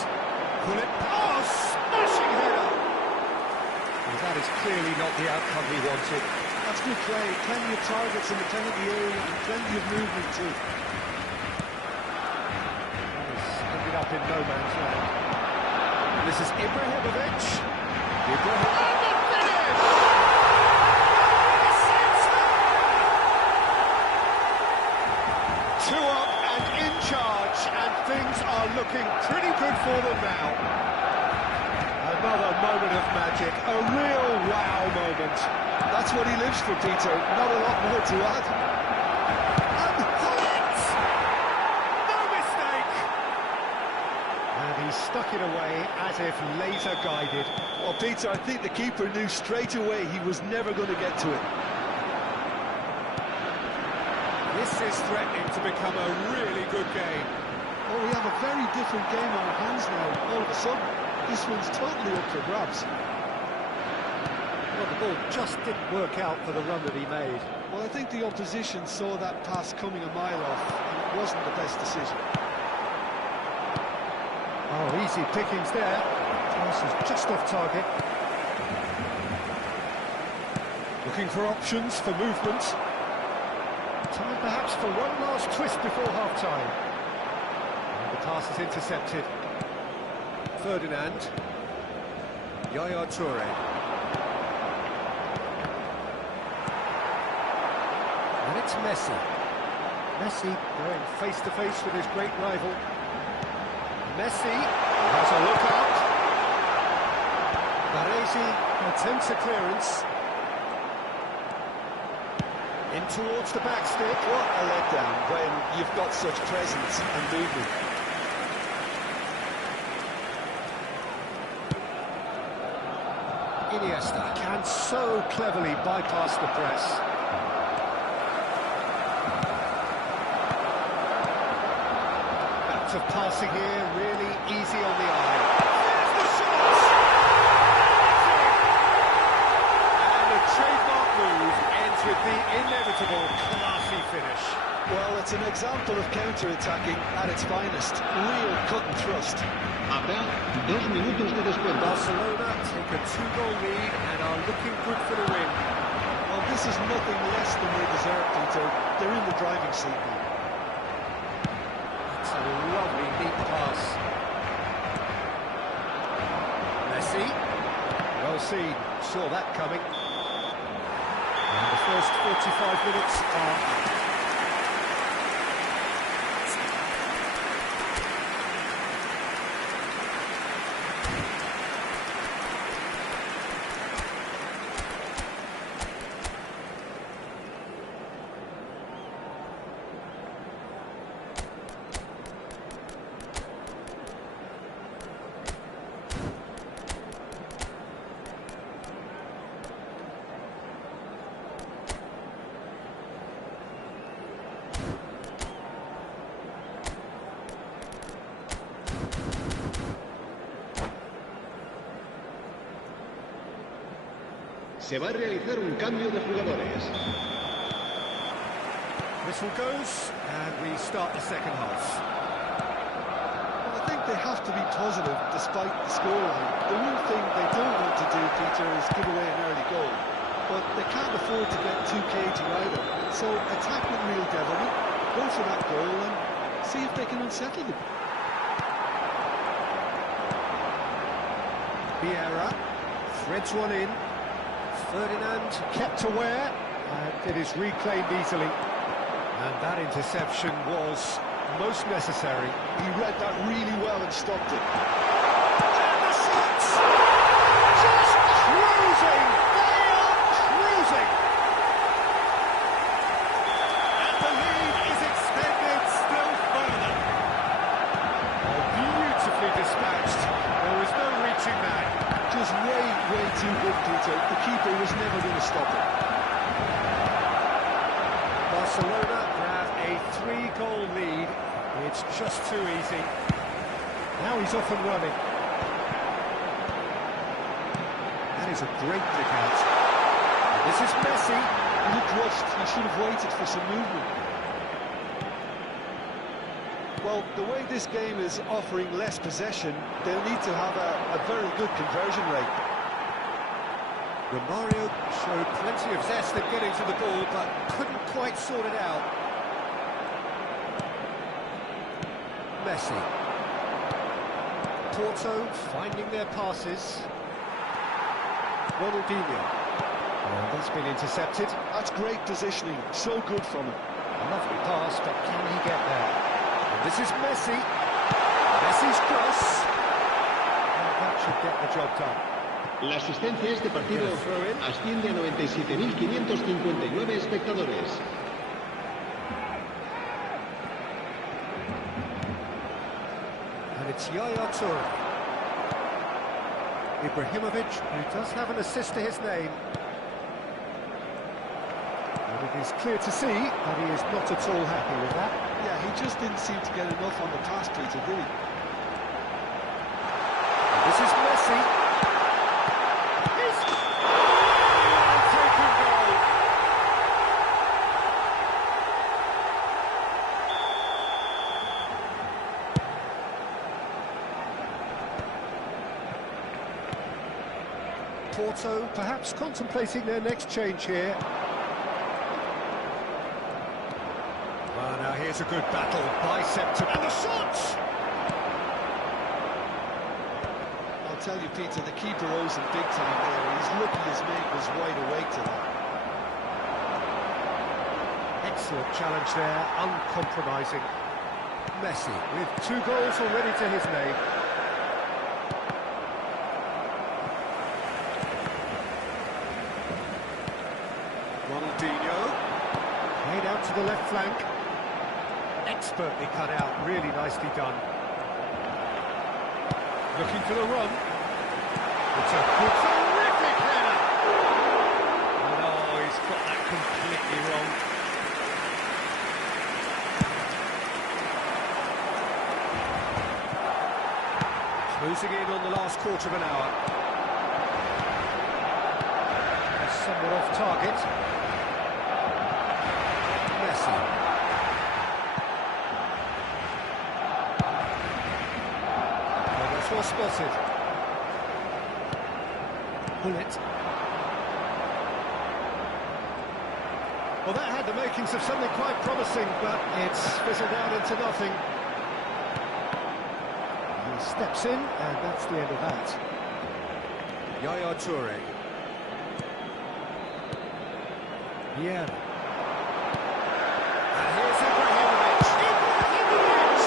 Hullet, oh, smashing header! Well, that is clearly not the outcome he wanted. That's good play. Plenty of targets in the penalty area and plenty of movement too. That has ended up in no man's land. And this is Ibrahimovic. Ibrahimovic. And the finish! Two up and in charge, and things are looking pretty good for them now. Another moment of magic, a real wow moment. That's what he lives for, Peter. Not a lot more to add. And Hullet! No mistake! And he stuck it away as if laser guided. Well, Peter, I think the keeper knew straight away he was never going to get to it. This is threatening to become a really good game. Oh, we have a very different game on our hands now, all of a sudden. This one's totally up for grabs. Well, the ball just didn't work out for the run that he made. Well, I think the opposition saw that pass coming a mile off, and it wasn't the best decision. Oh, easy pickings there. Pass is just off target. Looking for options for movement. Time perhaps for one last twist before half-time. And the pass is intercepted. Ferdinand. Yaya Toure. And it's Messi. Messi going face-to-face with his great rival. Messi has a look out. Baresi attempts a clearance. In towards the back stick. What a letdown when you've got such presence and movement. Iniesta can so cleverly bypass the press. Of passing here, really easy on the eye. There's the shot! And a trademark move ends with the inevitable classy finish. Well, it's an example of counter-attacking at its finest. Real cut and thrust. Habrá 2 minutos de descuento. Barcelona take a 2-goal lead and are looking good for the win. Well, this is nothing less than they deserve, Peter. They're in the driving seat now. A lovely neat pass. Messi. Well seen, saw that coming. And the first 45 minutes are up. Se va a realizar un cambio de jugadores. Whistle goes, and we start the second half. Well, I think they have to be positive despite the scoreline. The one thing they don't want to do, Peter, is give away an early goal. But they can't afford to get too cagey either. So attack with real devilment, go for that goal and see if they can unsettle them. Vieira threads one in. Ferdinand kept aware, and it is reclaimed easily. And that interception was most necessary. He read that really well and stopped it. And the shots! Just cruising! They are cruising! And the lead is extended still further. Oh, beautifully dispatched. There was no reaching that. Just way too good, Peter. The keeper was never going to stop it. Barcelona grab a 3-goal lead. It's just too easy. Now he's off and running. That is a great pick out. This is Messi. He looked rushed. He should have waited for some movement. Well, the way this game is offering less possession, they'll need to have a very good conversion rate. Romario showed plenty of zest in getting to the ball, but couldn't quite sort it out. Messi. Porto finding their passes. Ronaldinho. Oh, that's been intercepted. That's great positioning. So good from him. A lovely pass, but can he get there? And this is Messi. Messi's cross. And that should get the job done. La asistencia a este partido asciende a 97.559 espectadores. And it's Yaya Toure. Ibrahimovic, who does have an assist to his name. And it is clear to see that he is not at all happy with that. Yeah, he just didn't seem to get enough on the pass, Peter, did he? And this is Messi. He's taken goal. Porto perhaps contemplating their next change here. Well, now here's a good battle, bicep to... and the shots! I'll tell you, Peter, the keeper owes him big time there. He's lucky his mate was wide awake to that. Excellent challenge there, uncompromising. Messi with 2 goals already to his name. Ronaldinho, played out to the left flank. Expertly cut out, really nicely done. Looking for the run. It's a good, terrific header! No, he's got that completely wrong. Closing in on the last quarter of an hour. That's somewhat off target. Messi. Oh, that's well spotted. Bullet. Well, that had the makings of something quite promising, but it's fizzled out into nothing. He steps in, and that's the end of that. Yaya Toure. Yeah. And here's Ibrahimovic. Ibrahimovic!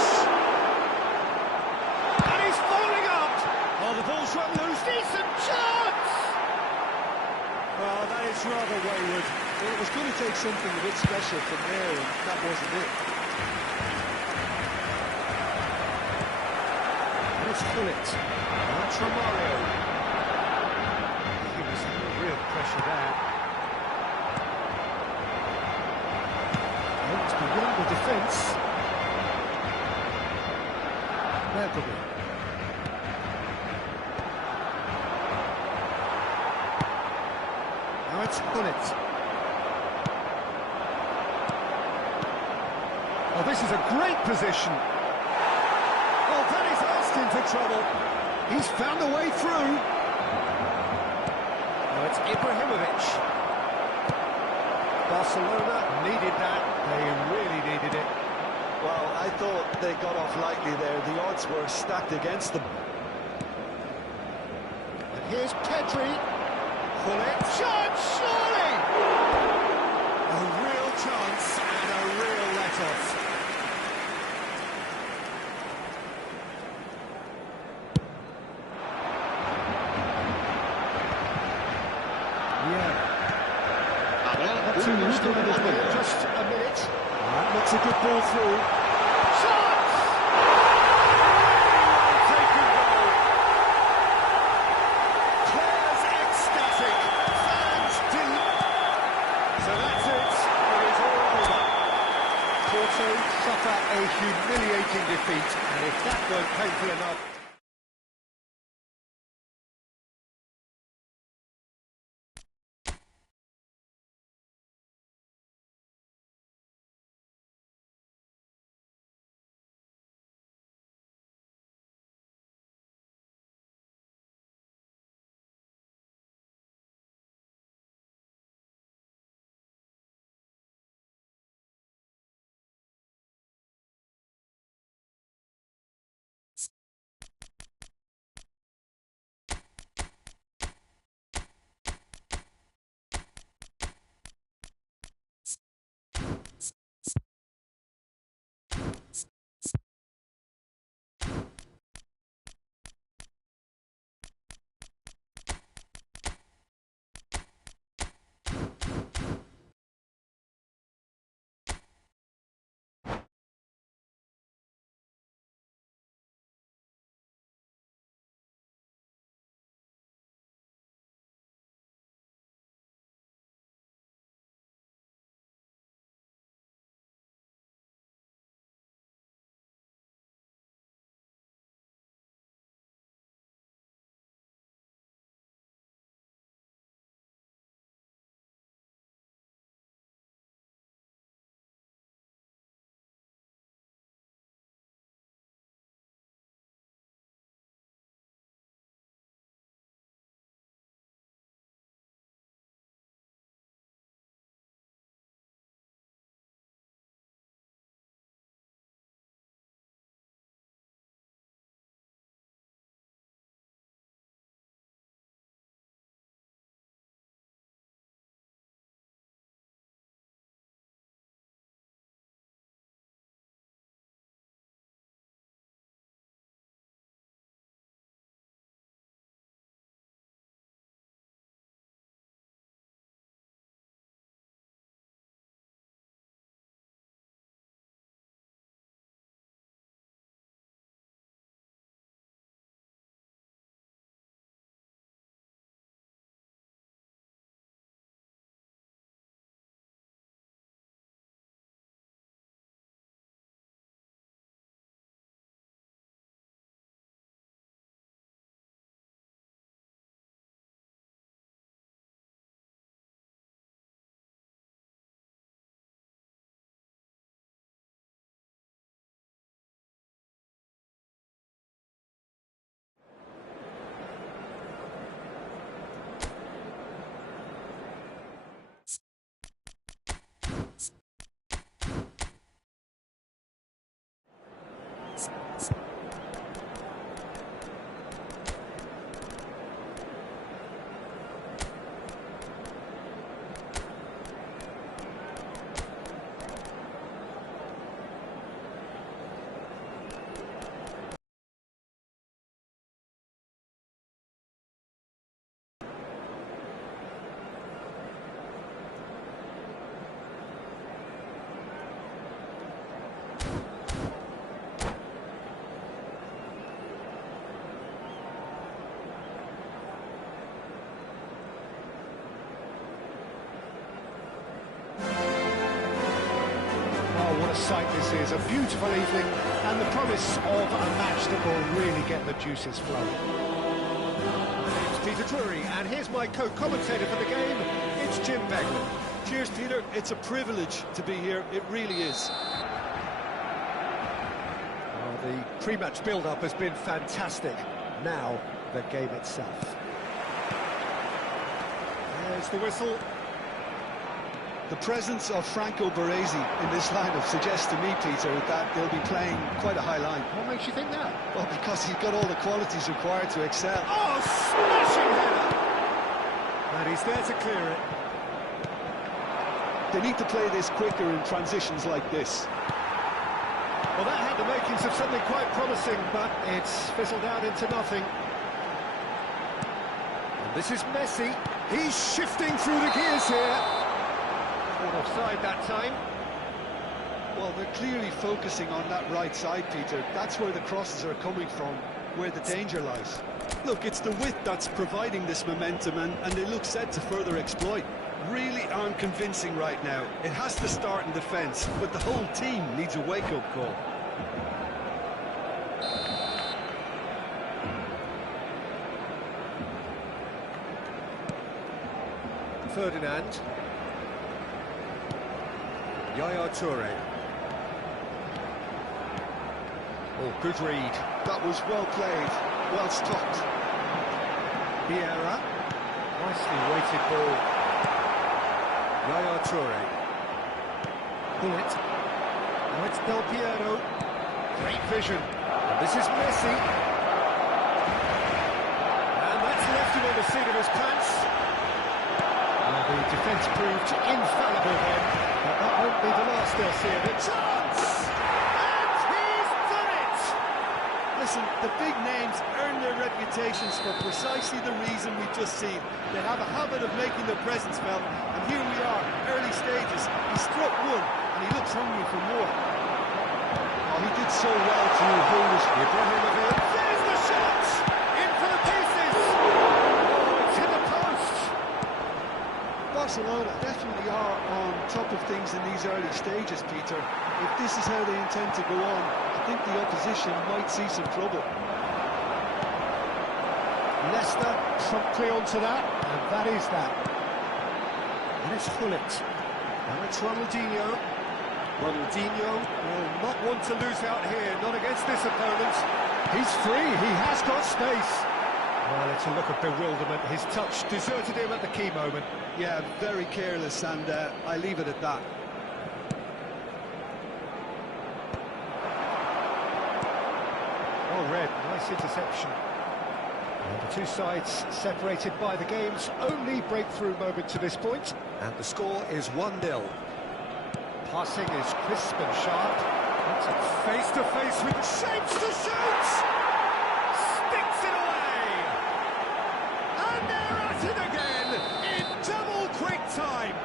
And he's falling up! Oh, the ball's run loose. Decent chance! Oh, that is rather wayward. Well, it was going to take something a bit special from there, and that wasn't it. Let's pull it. That's from Mario. He was under real pressure there. It's beyond the defence. Bergamo. Now it's Bullet. Oh, this is a great position. Oh, that is asking for trouble. He's found a way through. Now it's Ibrahimovic. Barcelona needed that. They really needed it. Well, I thought they got off lightly there. The odds were stacked against them. And here's Pedri. Bullet. Shot, surely! A real chance and a real let-off. Yeah. Not too much to add here, just a minute. That's a good ball through. Shots! Taken goal. Players ecstatic. Fans delighted. So that's it. It is all over. Porto suffer a humiliating defeat, and if that weren't painful enough... sight this is, a beautiful evening, and the promise of a match that will really get the juices flowing. My name's Peter Drury, and here's my co-commentator for the game, it's Jim Beglin. Cheers, Peter. It's a privilege to be here. It really is. Well, the pre-match build-up has been fantastic. Now, the game itself. There's the whistle. The presence of Franco Baresi in this lineup suggests to me, Peter, that they'll be playing quite a high line. What makes you think that? Well, because he's got all the qualities required to excel. Oh, smashing header! And he's there to clear it. They need to play this quicker in transitions like this. Well, that had the makings of something quite promising, but it's fizzled out into nothing. And this is Messi. He's shifting through the gears here. Caught offside that time. Well, they're clearly focusing on that right side, Peter. That's where the crosses are coming from, where the danger lies. Look, it's the width that's providing this momentum, and they look set to further exploit. Really aren't convincing right now. It has to start in defence, but the whole team needs a wake-up call. Ferdinand. Yaya Toure. Oh, good read. That was well played, well stopped. Vieira. Nicely weighted ball. Yaya Toure. Pull it. Now it's Del Piero. Great vision. And this is Messi. And that's left him on the seat of his pants. The defence proved infallible then, but that won't be the last they'll see of it. Chance! And he's done it! Listen, the big names earn their reputations for precisely the reason we've just seen. They have a habit of making their presence felt, and here we are, early stages. He struck one, and he looks hungry for more. Oh, he did so well to hold his... Ibrahimovic. There's the shot! In for the pieces! Oh, it's hit the post! Barcelona definitely are on top of things in these early stages, Peter. If this is how they intend to go on, I think the opposition might see some trouble. Leicester promptly onto that, and that is that. And it's Hullet. Now it's Ronaldinho. Ronaldinho will not want to lose out here, not against this opponent. He's free, he has got space. Well, it's a look of bewilderment. His touch deserted him at the key moment. Yeah, very careless, and I leave it at that. Well read, nice interception. And the two sides separated by the game's only breakthrough moment to this point. And the score is 1-0. Passing is crisp and sharp. It's face-to-face with shapes to shoot! Sticks it away! And they're at it again in double quick time.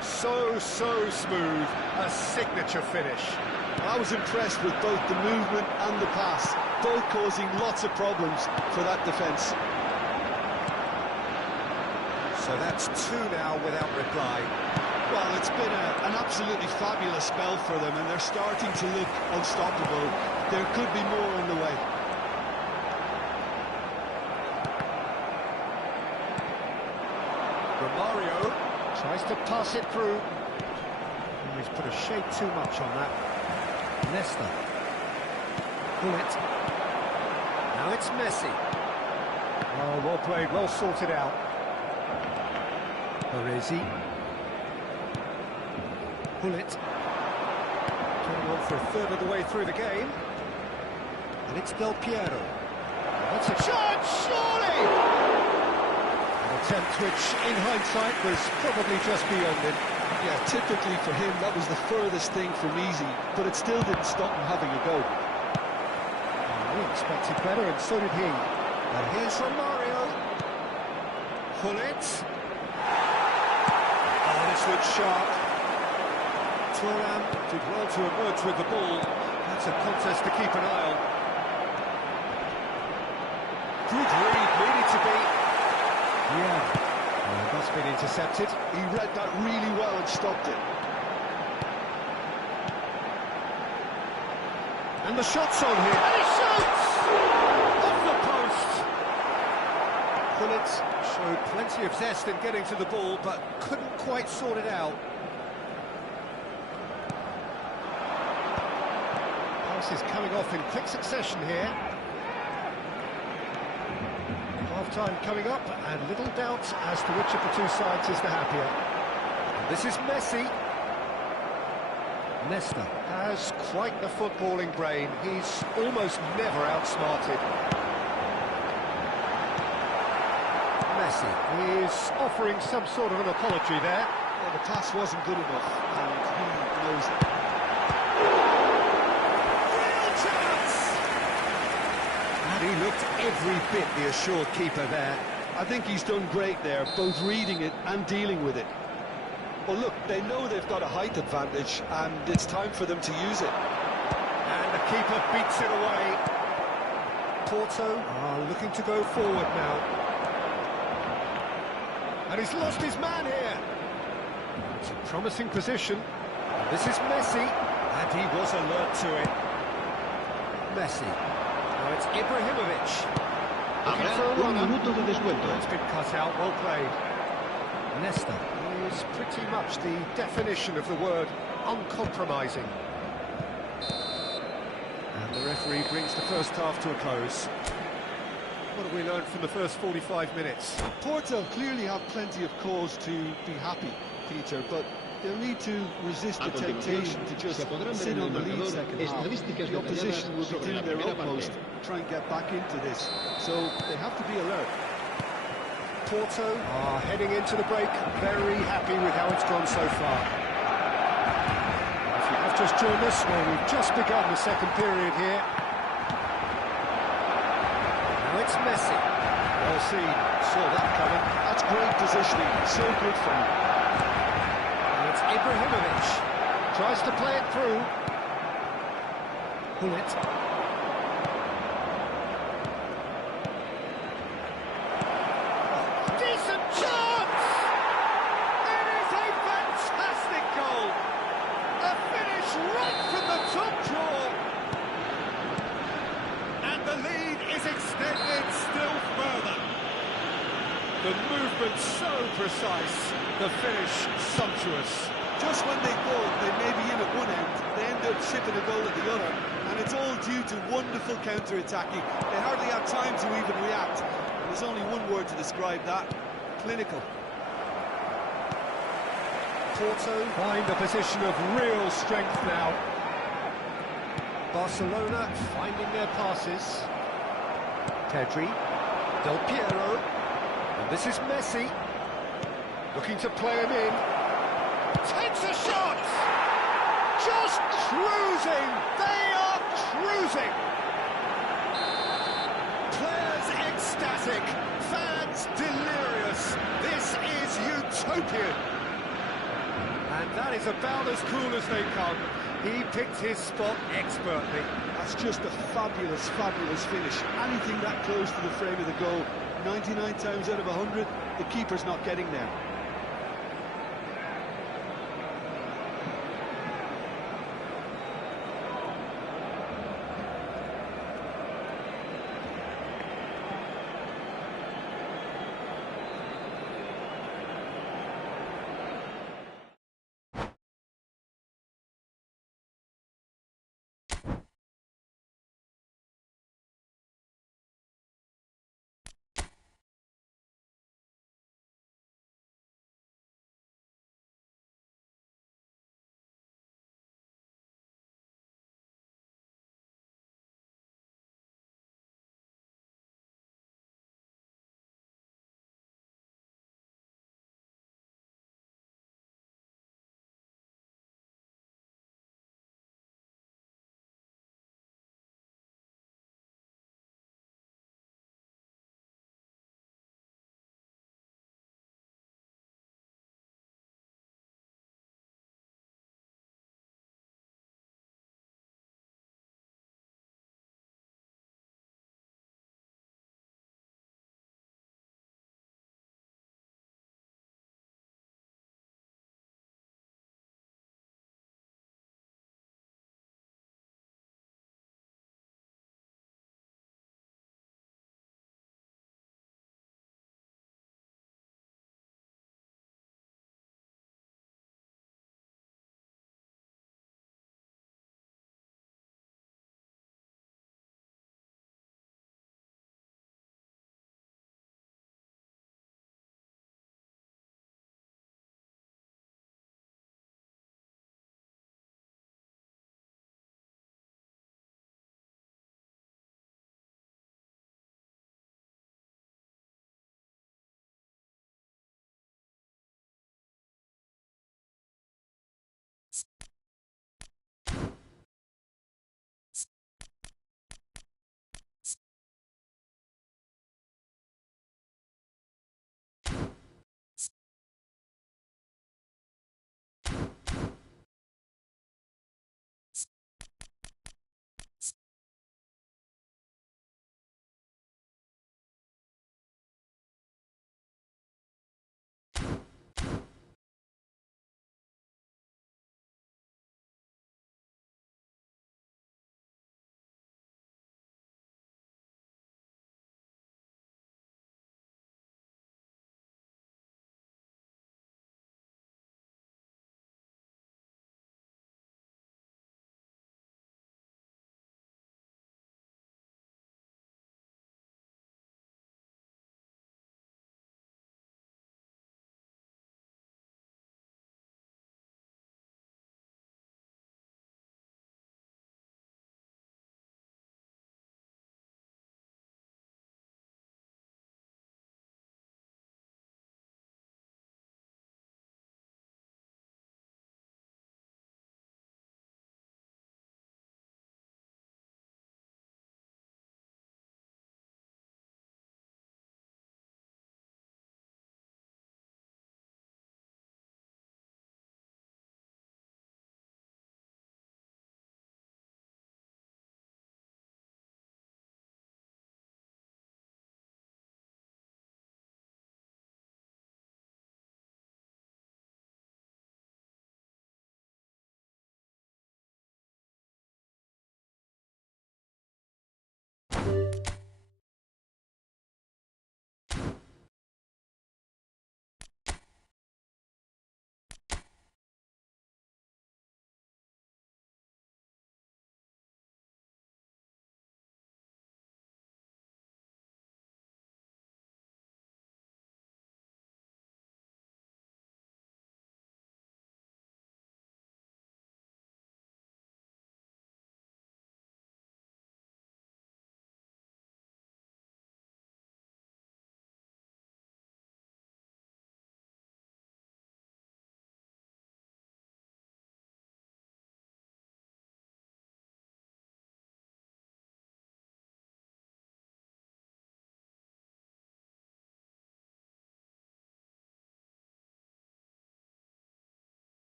So smooth, a signature finish. I was impressed with both the movement and the pass, both causing lots of problems for that defence. So that's two now without reply. Well, it's been an absolutely fabulous spell for them, and they're starting to look unstoppable. There could be more on the way. Romario tries to pass it through. He's put a shade too much on that. Leicester. Pull it. Now it's Messi. Oh, well played, well sorted out. Baresi. Pull it. Getting on for a third of the way through the game. And it's Del Piero. That's a shot, surely! An attempt which, in hindsight, was probably just beyond him. Yeah, typically for him, that was the furthest thing from easy, but it still didn't stop him having a go. We expected better, and so did he. And here's Romario. Pull it. Oh, this looks sharp. Thuram did well to emerge with the ball. That's a contest to keep an eye on. Good read, needed to be. Yeah. Well, that's been intercepted. He read that really well and stopped it. And the shot's on here. And he shoots! Off the post! Pullet showed plenty of zest in getting to the ball, but couldn't quite sort it out. Passes coming off in quick succession here. Half-time coming up, and little doubt as to which of the two sides is the happier. This is Messi. Nesta has quite a footballing brain. He's almost never outsmarted. Messi is offering some sort of an apology there. Well, the pass wasn't good enough, and he knows it. Real chance! And he looked every bit the assured keeper there. I think he's done great there, both reading it and dealing with it. Well, look, they know they've got a height advantage, and it's time for them to use it. And the keeper beats it away. Porto are looking to go forward now. And he's lost his man here. It's a promising position. This is Messi, and he was alert to it. Messi. Now it's Ibrahimovic. Looking for a Habrá un runner. minuto de descuento. It's been cut out, well played. Nesta is pretty much the definition of the word uncompromising. And the referee brings the first half to a close. What have we learned from the first 45 minutes? Porto clearly have plenty of cause to be happy, Peter, but they'll need to resist the A continuación, temptation to just se podrán ver sit en el on the lead marcador second half. estadísticas The opposition detalladas will be sobre doing la their primera utmost parte. to try and get back into this, so they have to be alert. Porto are heading into the break, very happy with how it's gone so far. If you have just joined us, well, we've just begun the second period here. Now it's Messi. Well seen, saw that coming. That's great positioning, so good for him. And it's Ibrahimovic. Tries to play it through. Pullet. Decent chance! It is a fantastic goal! A finish right from the top draw! And the lead is extended still further. The movement so precise, the finish sumptuous. Just when they thought they may be in at one end, they end up shipping a goal at the other, and it's all due to wonderful counter-attacking. They hardly have time to even react. There's only one word to describe that: clinical. Porto find a position of real strength now. Barcelona finding their passes. Pedri, Del Piero, and this is Messi, looking to play him in. Takes a shot! Just cruising! They are cruising! Players ecstatic, fans delirious. This is utopian. And that is about as cool as they come. He picked his spot expertly. That's just a fabulous, fabulous finish. Anything that close to the frame of the goal, 99 times out of 100, the keeper's not getting there.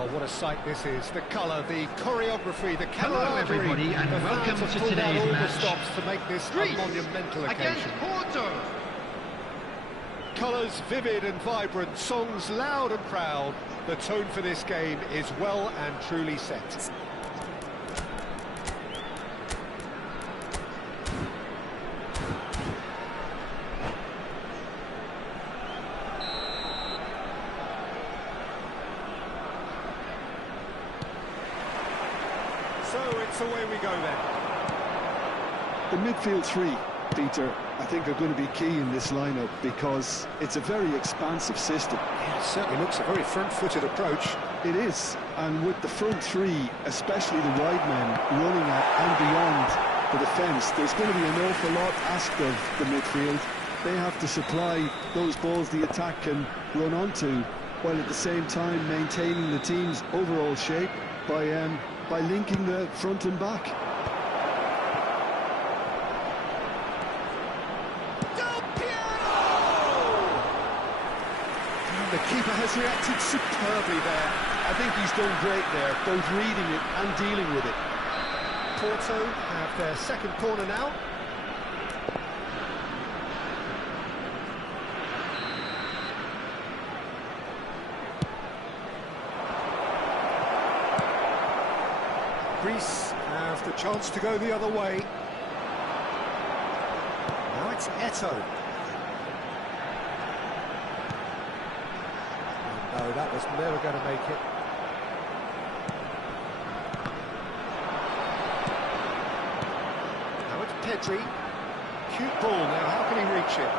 Oh, what a sight this is. The colour, the choreography, the Hello camaraderie. everybody and The welcome fans to have pulled out today's all the match. stops to make this a Greece monumental against occasion. Porto. Colours vivid and vibrant, songs loud and proud. The tone for this game is well and truly set. So it's away we go then. The midfield three, Peter, I think are going to be key in this lineup because it's a very expansive system. Yeah, it certainly looks a very front-footed approach. It is, and with the front three, especially the wide men, running at and beyond the defence, there's going to be an awful lot asked of the midfield. They have to supply those balls the attack can run onto, while at the same time maintaining the team's overall shape by linking the front and back. The keeper has reacted superbly there. I think he's done great there, both reading it and dealing with it. Porto have their second corner now. Greece have the chance to go the other way. Now it's Eto. No, that was never going to make it. Now it's Pedri. Cute ball now, how can he reach it?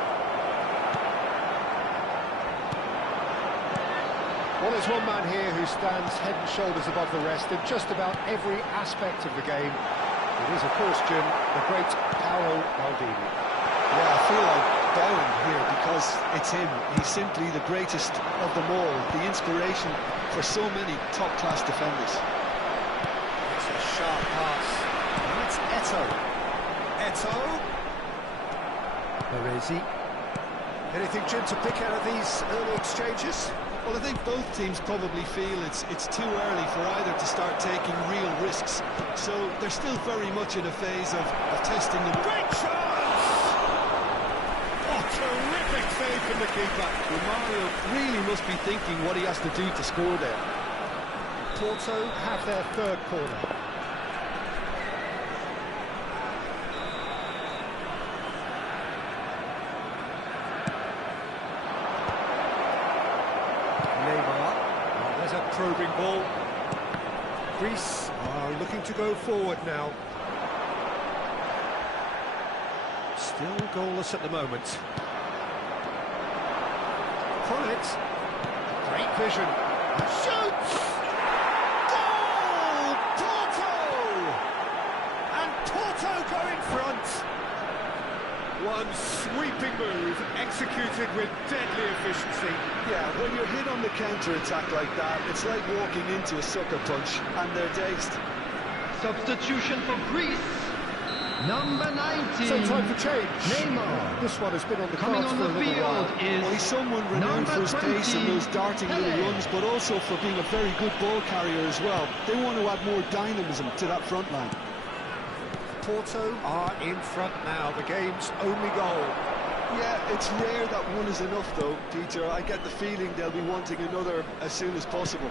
Well, there's one man here who stands head and shoulders above the rest in just about every aspect of the game. It is, of course, Jim, the great Paolo Maldini. Yeah, I feel like bowing here because it's him. He's simply the greatest of them all, the inspiration for so many top-class defenders. It's a sharp pass. And that's Eto. Eto. Baresi. Anything, Jim, to pick out of these early exchanges? Well, I think both teams probably feel it's too early for either to start taking real risks. So they're still very much in a phase of testing the... Great chance! Oh, terrific save from the keeper. Well, Mario really must be thinking what he has to do to score there. Porto have their third corner. There's a probing ball. Greece are looking to go forward now. Still goalless at the moment. Kronic. Great vision. Shoots! Goal! Porto! And Porto go in front. One sweeping move, executed with deadly efficiency. Yeah, when you're hit on the counter-attack like that, it's like walking into a sucker punch, and they're dazed. Substitution for Greece. Number 19. So time for change. Neymar. This one has been on the Coming cards on for a the little while. field is Well, he's someone renowned for his pace and those darting little runs, but also for being a very good ball carrier as well. They want to add more dynamism to that front line. Porto are in front now, the game's only goal. Yeah, it's rare that one is enough though, Peter. I get the feeling they'll be wanting another as soon as possible.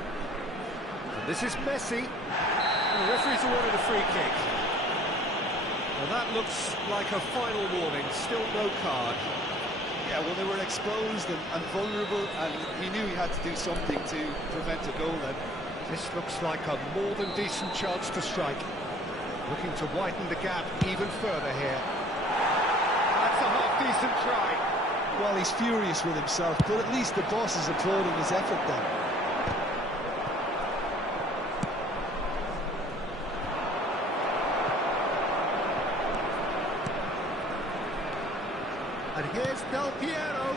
And this is Messi. And the referee's awarded a free kick. Well, that looks like a final warning, still no card. Yeah, well, they were exposed and vulnerable, and he knew he had to do something to prevent a goal then. This looks like a more than decent chance to strike. Looking to widen the gap even further here. That's a half-decent try. Well, he's furious with himself, but at least the boss is applauding his effort then. And here's Del Piero.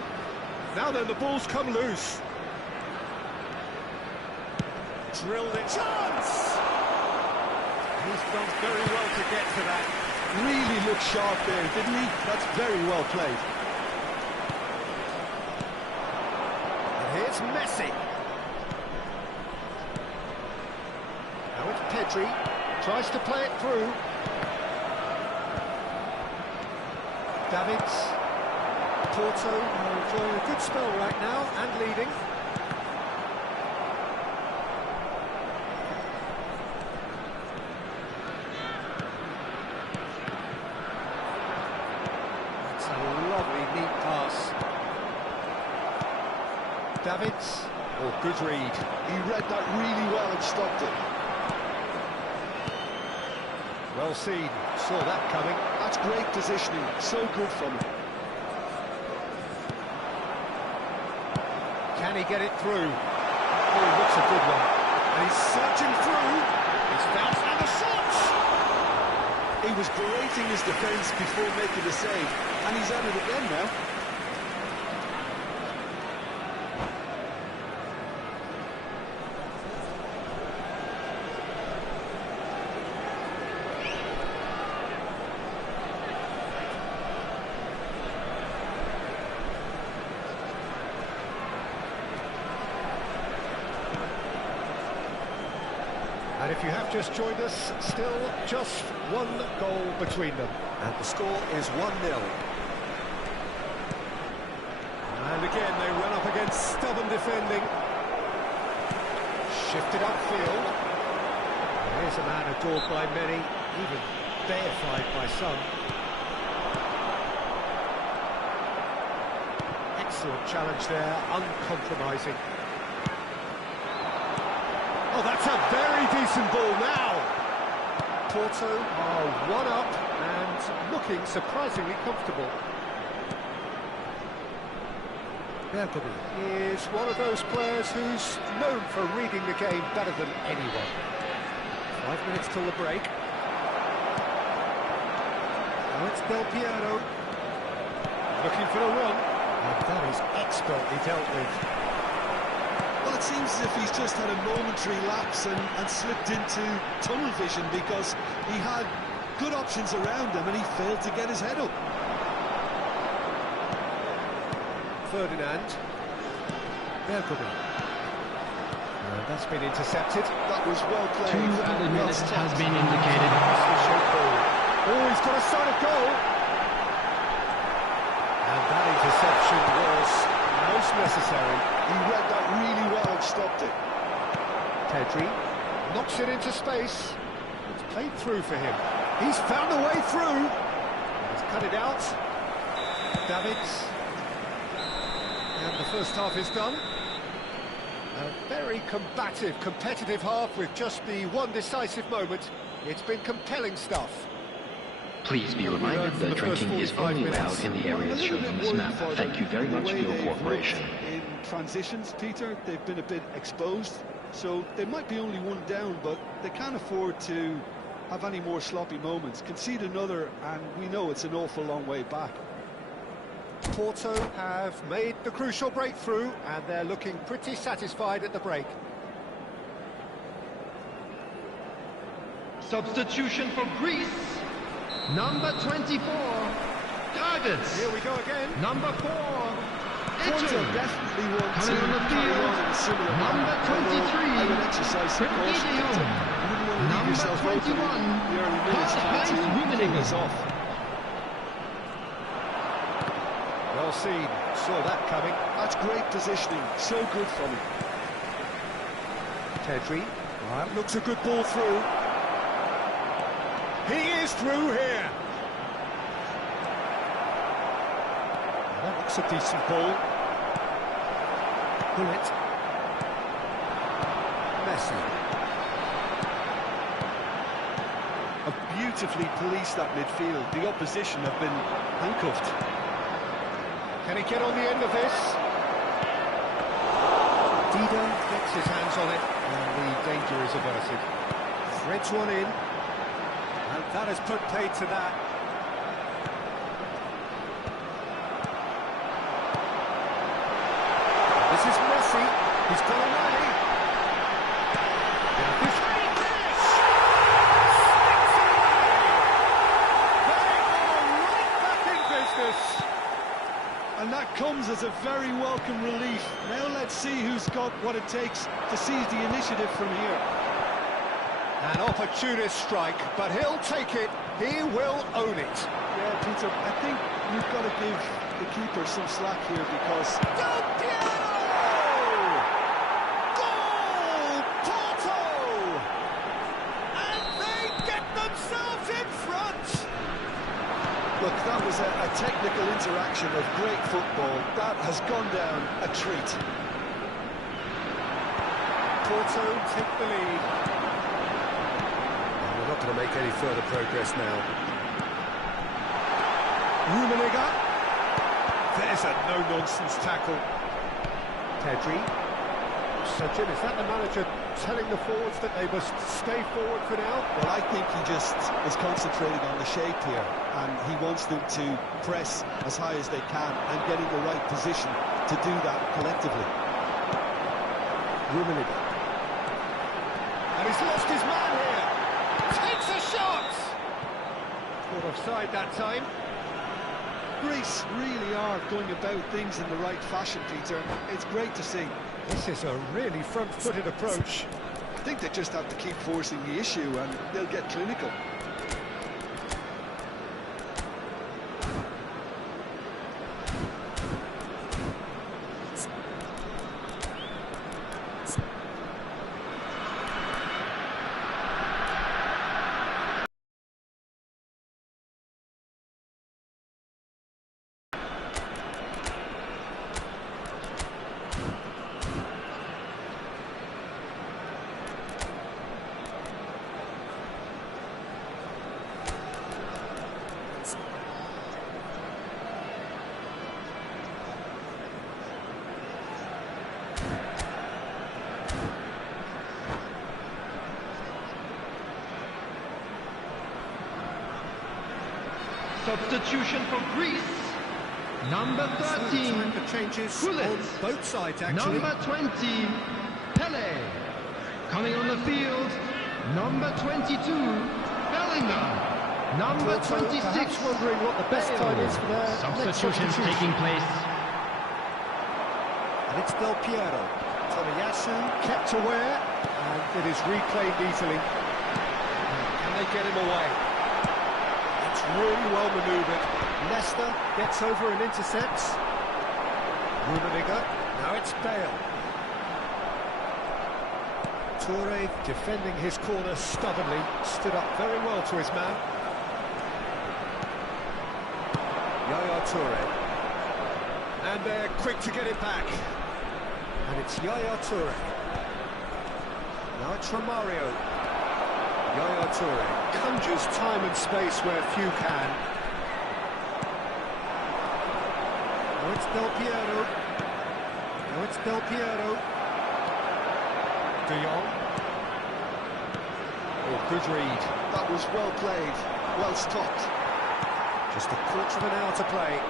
Now then, the ball's come loose. Drilled it. Chance! He's done very well to get to that. Really looked sharp there, didn't he? That's very well played. And here's Messi. Pedri tries to play it through. Davids. Porto are enjoying a good spell right now and leading. That's a lovely, neat pass. Davids. Oh, good read. He read that really well and stopped it. Well seen. Saw that coming. That's great positioning. So good from him. Can he get it through? Oh, looks a good one. And he's searching through. He's found and a shot! He was berating his defence before making the save, and he's at it again now. And if you have just joined us, still just one goal between them. And the score is 1-0. And again, they run up against stubborn defending. Shifted upfield. Here's a man adored by many, even deified by some. Excellent challenge there, uncompromising. Oh, that's a very decent ball now. Porto are one up and looking surprisingly comfortable. Jovancov is one of those players who's known for reading the game better than anyone. 5 minutes till the break. Now it's Del Piero. Looking for the run. And that is expertly dealt with. Well, it seems as if he's just had a momentary lapse and slipped into tunnel vision because he had good options around him and he failed to get his head up. Ferdinand. Jovancov. That's been intercepted. That was well played. 2 added minutes has been indicated. Oh, he's got a sight of goal. And that interception was most necessary. He read that really well and stopped it. Pedri knocks it into space. It's played through for him. He's found a way through. He's cut it out. Davids. And the first half is done. A very combative, competitive half with just the one decisive moment. It's been compelling stuff. Please be reminded that drinking is only allowed in the areas shown on this map. Thank you very much for your cooperation. In transitions, Peter, they've been a bit exposed, so they might be only one down, but they can't afford to have any more sloppy moments. Concede another, and we know it's an awful long way back. Porto have made the crucial breakthrough, and they're looking pretty satisfied at the break. Substitution for Greece. Number 24, Davids. Here we go again. Number 4, Porto Italy. definitely want to Coming on the carry field, on in a similar number manner, 23, although I would exercise some caution, Peter. You wouldn't want to leave Number yourself open 21, in the early minutes trying to pull this off. Well seen. Saw that coming. That's great positioning. So good from him. Pedri. That looks a good ball through. He is through here. That looks a decent ball. Bullet. Messi. Have beautifully policed that midfield. The opposition have been handcuffed. Can he get on the end of this? Dida gets his hands on it, and the danger is averted. Threads one in. And that has put paid to that. This is Messi. He's got away. This finish! Sticks it away! They are right back in business. And that comes as a very welcome relief. Now let's see who's got what it takes to seize the initiative from here. An opportunist strike, but he'll take it. He will own it. Yeah, Peter, I think you've got to give the keeper some slack here because... Del Piero! Goal! Porto! And they get themselves in front! Look, that was a technical interaction of great football. That has gone down a treat. Porto take the lead. And we're not going to make any further progress now. Rummenigge. There's a no-nonsense tackle. Pedri. So, Jim, is that the manager telling the forwards that they must stay forward for now? Well, I think he just is concentrating on the shape here, and he wants them to press as high as they can and get in the right position to do that collectively. Rummenigge. And he's lost his man here. Takes a shot! Caught offside that time. Greece really are going about things in the right fashion, Peter. It's great to see. This is a really front-footed approach. I think they just have to keep forcing the issue and they'll get clinical. Substitution for Greece. Number 13, Time for changes Gullit. on both sides, actually. Number 20, Pele. Coming on the field, number 22, Bellingham. Number Porto 26, perhaps wondering what the best time is for their next substitutions substitution. taking place. And it's Del Piero. Tomiyasu kept aware, and it is reclaimed easily. Can they get him away? It's really well manoeuvred. Leicester gets over and intercepts. Rummenigge. Now it's Bale. Toure defending his corner stubbornly, stood up very well to his man. Yaya Toure. And they're quick to get it back. And it's Yaya Toure. Now it's Romario. Yaya Toure conjures time and space where few can. Now it's Del Piero. Now it's Del Piero. De Jong. Oh, good read. That was well played, well stopped. Just a quarter of an hour to play.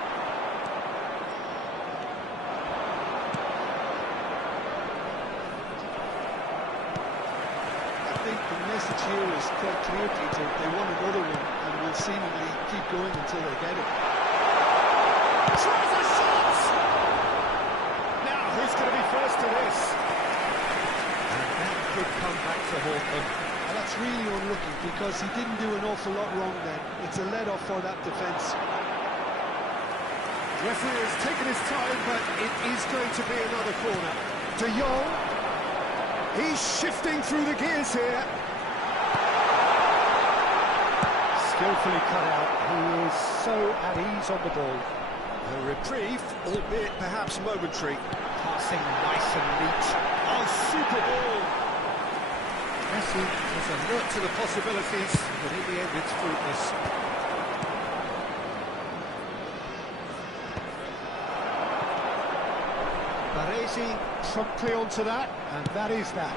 I think the message here is quite clear, Peter. They want another one and will seemingly keep going until they get it. Tries a shot! Now, who's going to be first to this? And that could come back to haunt them. And that's really unlucky because he didn't do an awful lot wrong then. It's a let-off for that defence. Referee has taken his time, but it is going to be another corner. De Jong, he's shifting through the gears here. Skillfully cut out. He is so at ease on the ball. A reprieve, albeit perhaps momentary. Passing nice and neat. Oh, super ball! Messi is alert to the possibilities, but in the end it's fruitless. Baresi promptly onto that, and that is that.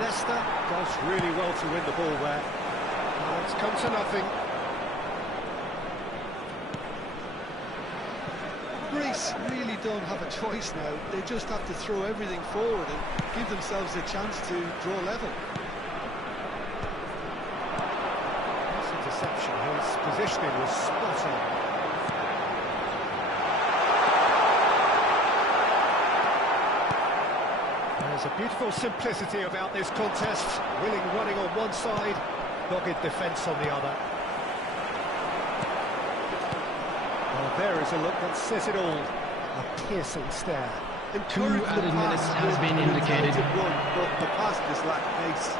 Leicester does really well to win the ball there. Now it's come to nothing. Greece really don't have a choice now. They just have to throw everything forward and give themselves a chance to draw level. This interception, his positioning was spot on. There's There's a beautiful simplicity about this contest. Willing running on one side, dogged defence on the other. Well, there is a look that says it all. A piercing stare. 2 added minutes has been indicated. But the pass just lacked pace.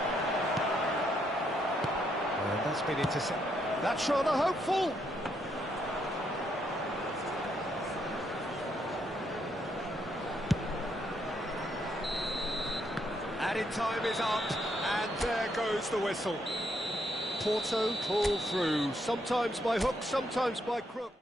And that's been intercepted. That's rather hopeful. Added time is up, and there goes the whistle. Porto pull through, sometimes by hook, sometimes by crook.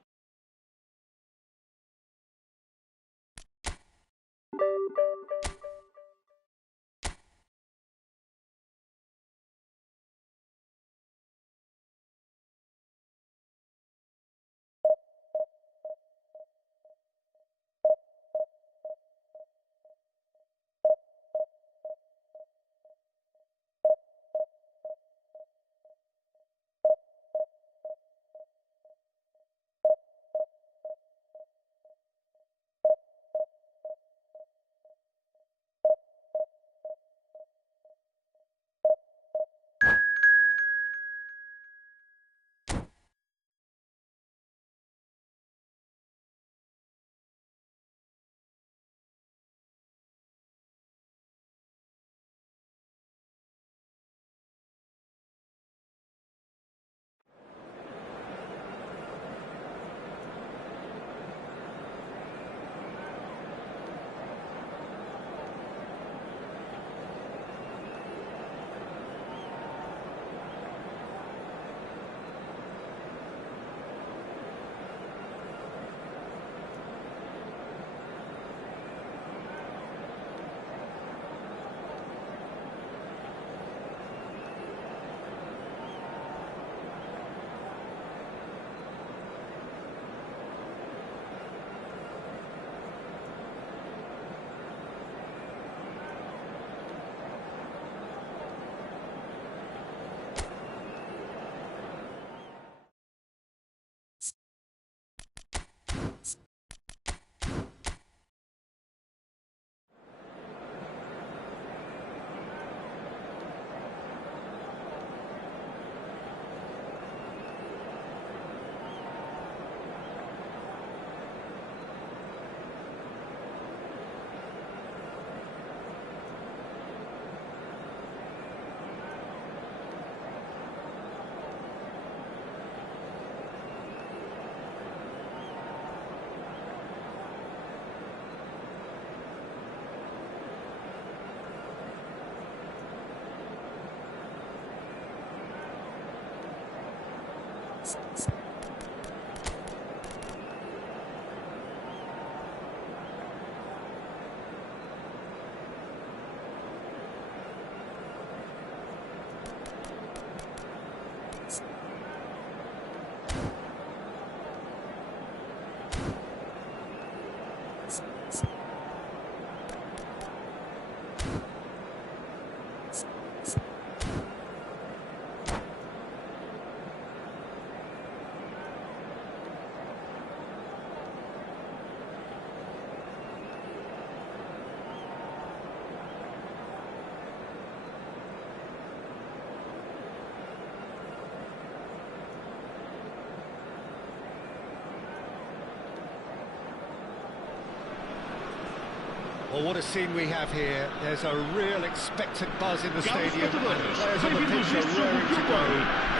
Well, what a scene we have here. There's a real expectant buzz in the stadium, and the players on the pitch are raring to go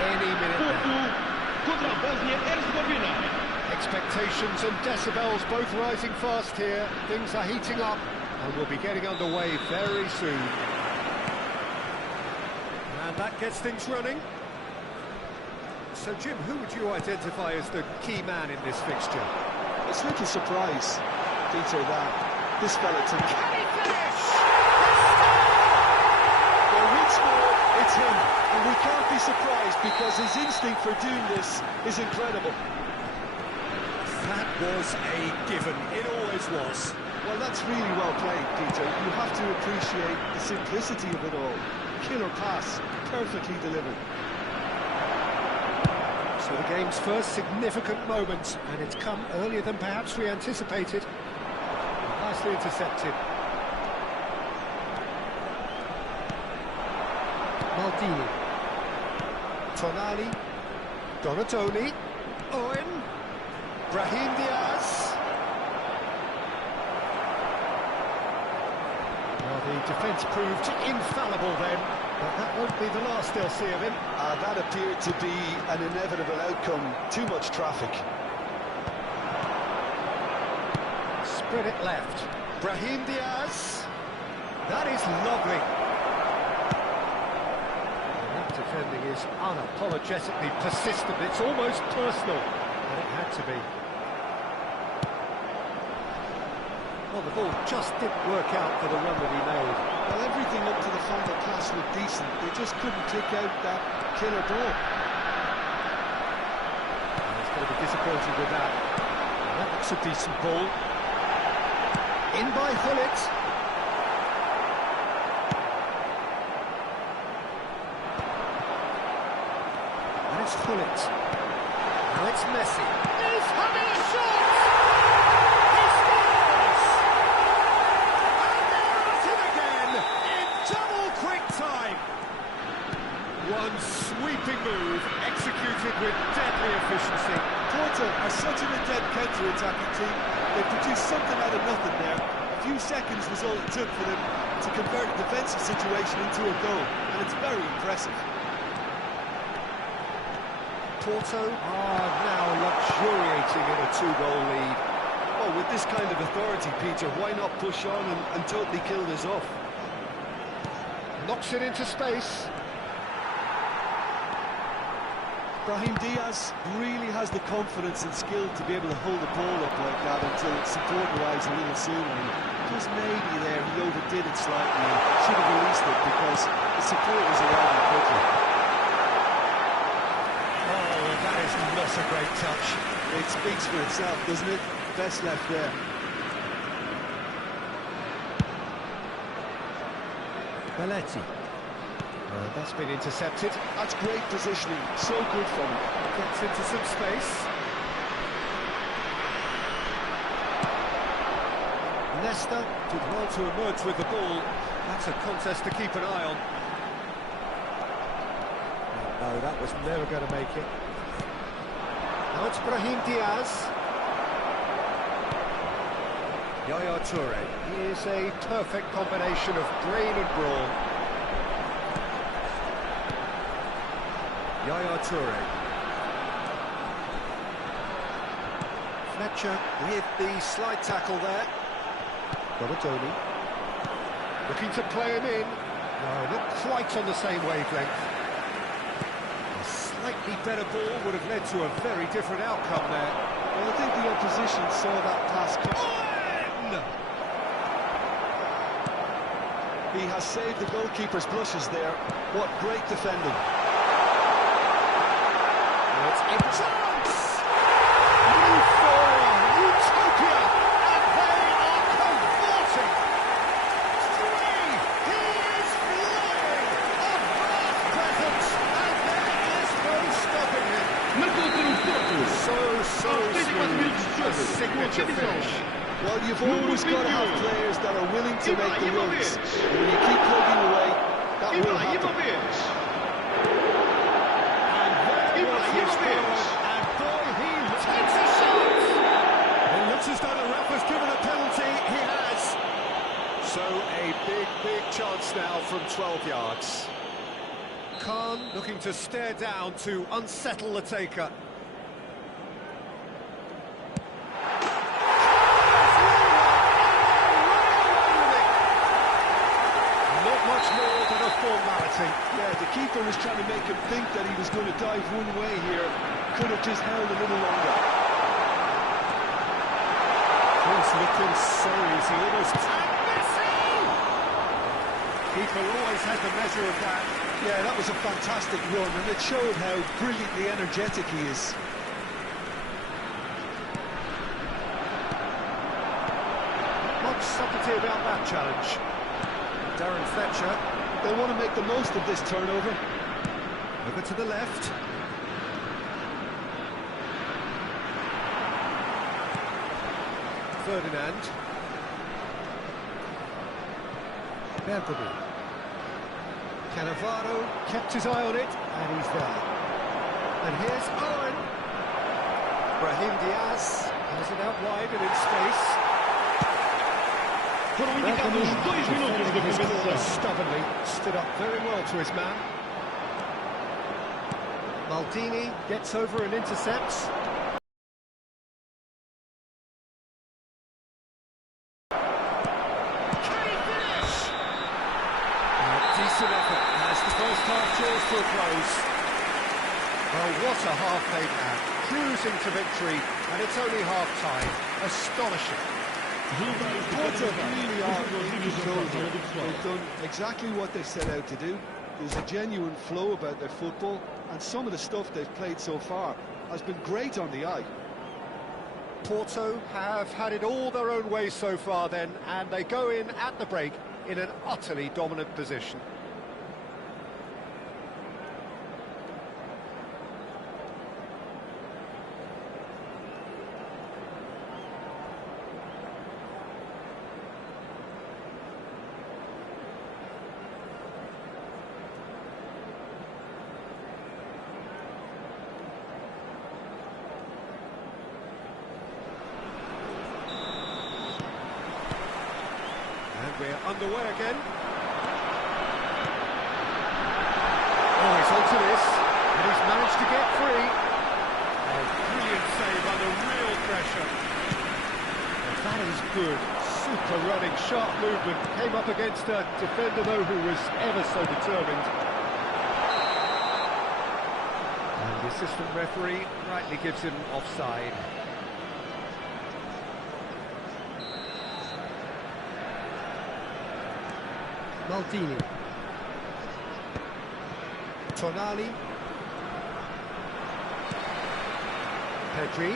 any minute now. Expectations and decibels both rising fast here. Things are heating up, and we'll be getting underway very soon. And that gets things running. So, Jim, who would you identify as the key man in this fixture? It's a little surprise, Peter, that this fella took... Can he finish? Well, once more, it's him. And we can't be surprised because his instinct for doing this is incredible. That was a given. It always was. Well, that's really well played, Peter. You have to appreciate the simplicity of it all. Killer pass, perfectly delivered. So the game's first significant moment, and it's come earlier than perhaps we anticipated. Nicely intercepted. Maldini. Tonali. Donatoni. Owen. Brahim Diaz. Well, the defence proved infallible then, but that won't be the last they'll see of him. That appeared to be an inevitable outcome. Too much traffic. Spread it left. Brahim Diaz. That is lovely. And that defending is unapologetically persistent. It's almost personal, but it had to be. Well, the ball just didn't work out for the run that he made. Well, everything up to the final pass looked decent. They just couldn't kick out that killer ball. And he's going to be disappointed with that. And that looks a decent ball. In by Hullet. And it's Hullet. Now it's Messi. He's having a shot! He scores! And they're at it again in double quick time. One sweeping move executed with deadly efficiency. Porto are such an adept counter-attacking team. They produced something out of nothing there. A few seconds was all it took for them to convert a defensive situation into a goal, and it's very impressive. Porto are now luxuriating in a 2-goal lead. Oh, with this kind of authority, Peter, why not push on and totally kill this off? Knocks it into space. Brahim Diaz really has the confidence and skill to be able to hold the ball up like that until support arrives a little sooner. And just maybe there he overdid it slightly and should have released it because the support was arriving quickly. Oh, that is not a great touch. It speaks for itself, doesn't it? Best left there. Belletti. That's been intercepted. That's great positioning, so good from him. Gets into some space. Leicester did well to emerge with the ball. That's a contest to keep an eye on. No, that was never going to make it. Now it's Brahim Diaz. Yaya Toure. He is a perfect combination of brain and brawn. Yaya Toure. Fletcher with the slide tackle there. Donatoni. Looking to play him in. No, not quite on the same wavelength. A slightly better ball would have led to a very different outcome there. Well, I think the opposition saw that pass come. He has saved the goalkeeper's blushes there. What great defending. It's a chance! Euphoria, utopia, and they are cavorting. Three, he is flying, a vast presence, and there is no stopping him. So smooth, a signature finish. Well, you've always got to have players that are willing to make the runs. When you keep plugging away, that will happen. And boy, he takes a shot! It looks as though the ref has given a penalty. He has. So a big chance now from 12 yards. Khan looking to stare down to unsettle the taker. Yeah, the keeper was trying to make him think that he was going to dive one way here. Could have just held a little longer. It's looking so easy, almost. And Messi! Keeper always had the measure of that. Yeah, that was a fantastic run, and it showed how brilliantly energetic he is. Not much subtlety about that challenge. Darren Fletcher. They want to make the most of this turnover. Over to the left. Ferdinand. Bergeby. Cannavaro kept his eye on it, and he's there. And here's Owen. Brahim Diaz has it out wide and in space. Foram indicados 2 minutos de His corner compensação. stubbornly stood up very well to his man. Maldini gets over and intercepts. Can he finish? Decent effort as the first half draws to a close. Well, what a half they've had. Cruising to victory, and it's only half-time. Astonishing. Porto really are in control here. They've done exactly what they set out to do. There's a genuine flow about their football, and some of the stuff they've played so far has been great on the eye. Porto have had it all their own way so far then, and they go in at the break in an utterly dominant position. And we're underway again. Oh, he's onto this, and he's managed to get free. Oh, brilliant save under real pressure. And that is good. Super running, sharp movement. Came up against a defender, though, who was ever so determined. And the assistant referee rightly gives him offside. Maldini. Tonali. Pedri.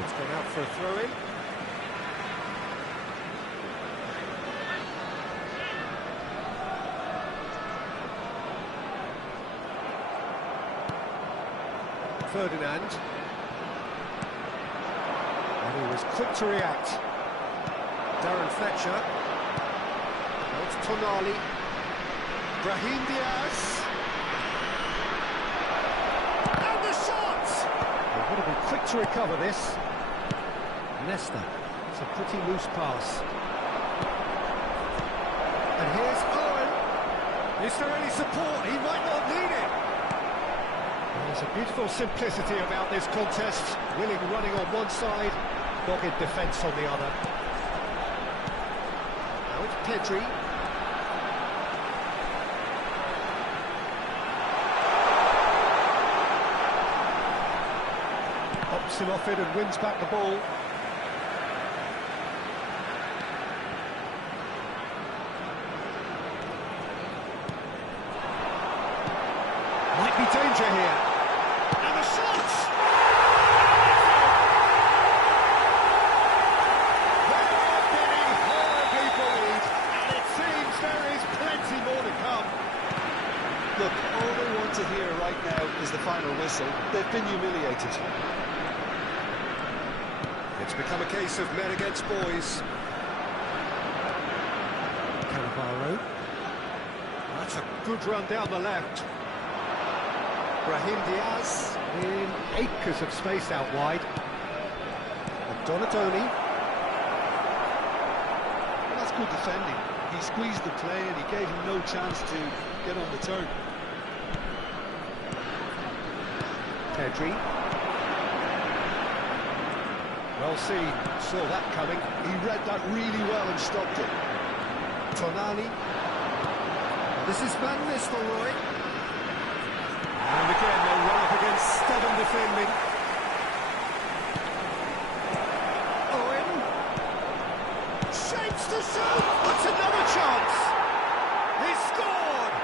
It's gone out for a throw-in. Ferdinand. And he was quick to react. Darren Fletcher. Now it's Tonali. Brahim Diaz. And the shot! They've got to be quick to recover this. Nesta. It's a pretty loose pass. And here's Owen. Is there any support? He might not need it. Well, there's a beautiful simplicity about this contest. Willing running on one side, dogged defence on the other. Now it's Pedri. Pops him off it and wins back the ball. Might be danger here. And the shot! They are getting horribly bullied, and it seems there is plenty more to come. Look, all they want to hear right now is the final whistle. They've been humiliated. It's become a case of men against boys. Cannavaro. That's a good run down the left. Brahim Diaz in acres of space out wide. And Donatoni. Well, that's good defending. He squeezed the play and he gave him no chance to get on the turn. Pedri. Well seen, saw that coming. He read that really well and stopped it. Tonali. This is Van Nistelrooy. And again, they'll run up against stubborn defending. Owen. Shapes to shoot. That's another chance. He scored.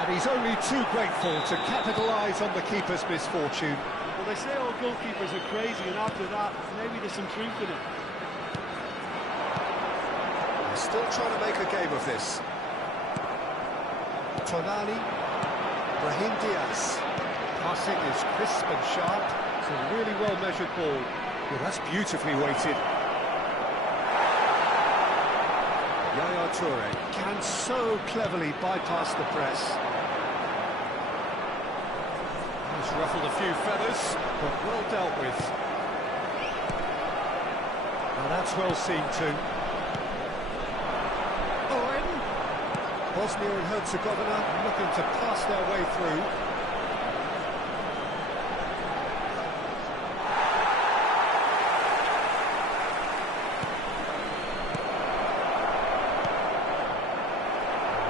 And he's only too grateful to capitalise on the keeper's misfortune. Well, they say all goalkeepers are crazy, and after that, maybe there's some truth in it. They're still trying to make a game of this. Tonali. Brahim Diaz. Passing is crisp and sharp. It's a really well-measured ball. Well, that's beautifully weighted. Yaya Toure can so cleverly bypass the press. He's ruffled a few feathers, but well dealt with. Now that's well seen too. Owen. Bosnia and Herzegovina looking to pass their way through.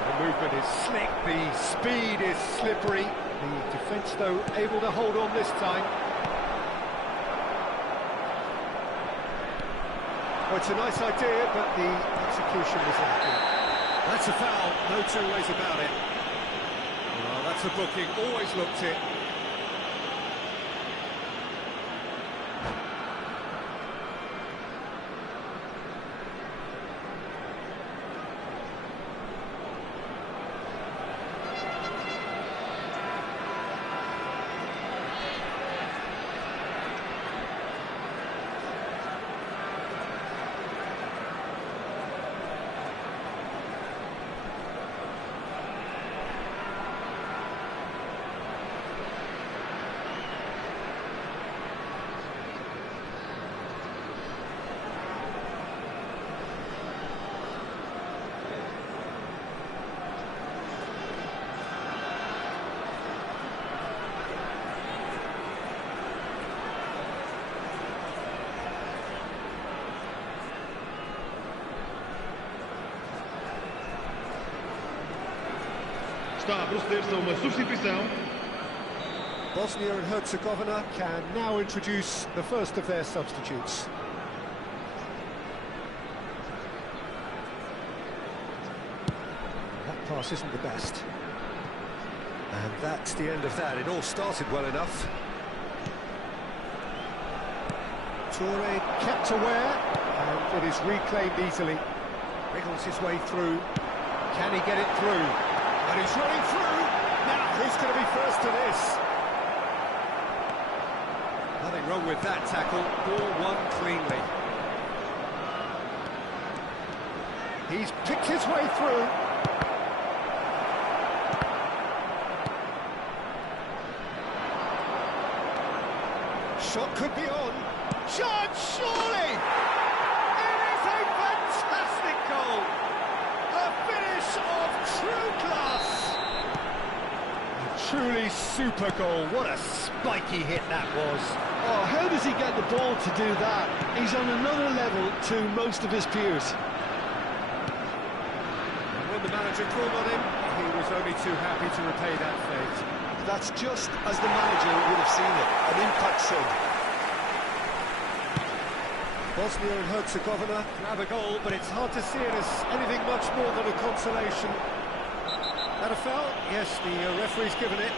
The movement is slick, the speed is slippery. The defence, though, able to hold on this time. Well, it's a nice idea, but the execution was lacking. That's a foul, no two ways about it. Well, that's a booking, always looked it. Está a proceder-se a uma substituição. Bosnia and Herzegovina can now introduce the first of their substitutes. That pass isn't the best. And that's the end of that. It all started well enough. Toure kept aware, and it is reclaimed easily. Wriggles his way through. Can he get it through? And he's running through. Now, who's going to be first to this? Nothing wrong with that tackle. Ball won cleanly. He's picked his way through. Shot could be on. Chance, surely! It is a fantastic goal! A finish of true class! A truly super goal. What a spiky hit that was. Oh, how does he get the ball to do that? He's on another level to most of his peers. And when the manager called on him, he was only too happy to repay that fate. That's just as the manager would have seen it, an impact sub. Bosnia and Herzegovina grab a goal, but it's hard to see it as anything much more than a consolation. That a foul? Yes, the referee's given it.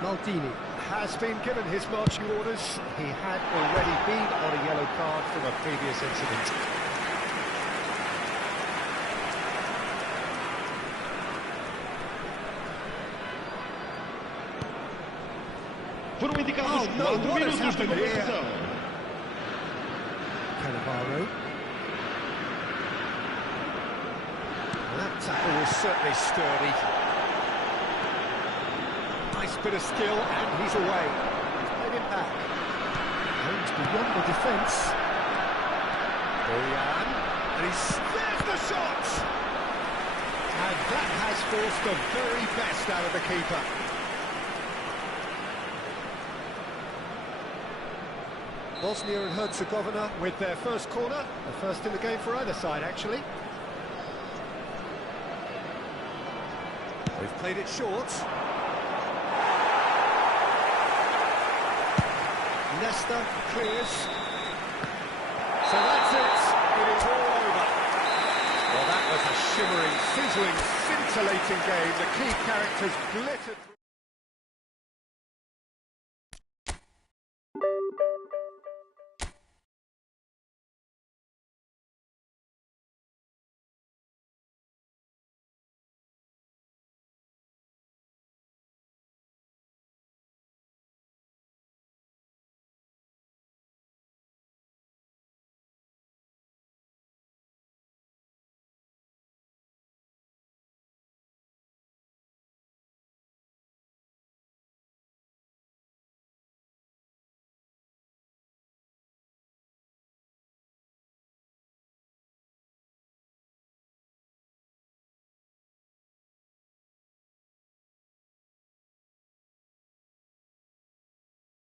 Maldini has been given his marching orders. He had already been on a yellow card from a previous incident. Foram indicados 4 minutos de compensação. Cannavaro. That tackle was certainly sturdy. Nice bit of skill, and he's away. He's played him back. Aims beyond the defence. Boyan, and there's the shot! And that has forced the very best out of the keeper. Bosnia and Herzegovina with their first corner, the first in the game for either side, actually. They've played it short. Nesta clears. So that's it. It is all over. Well, that was a shimmering, sizzling, scintillating game. The key characters glittered.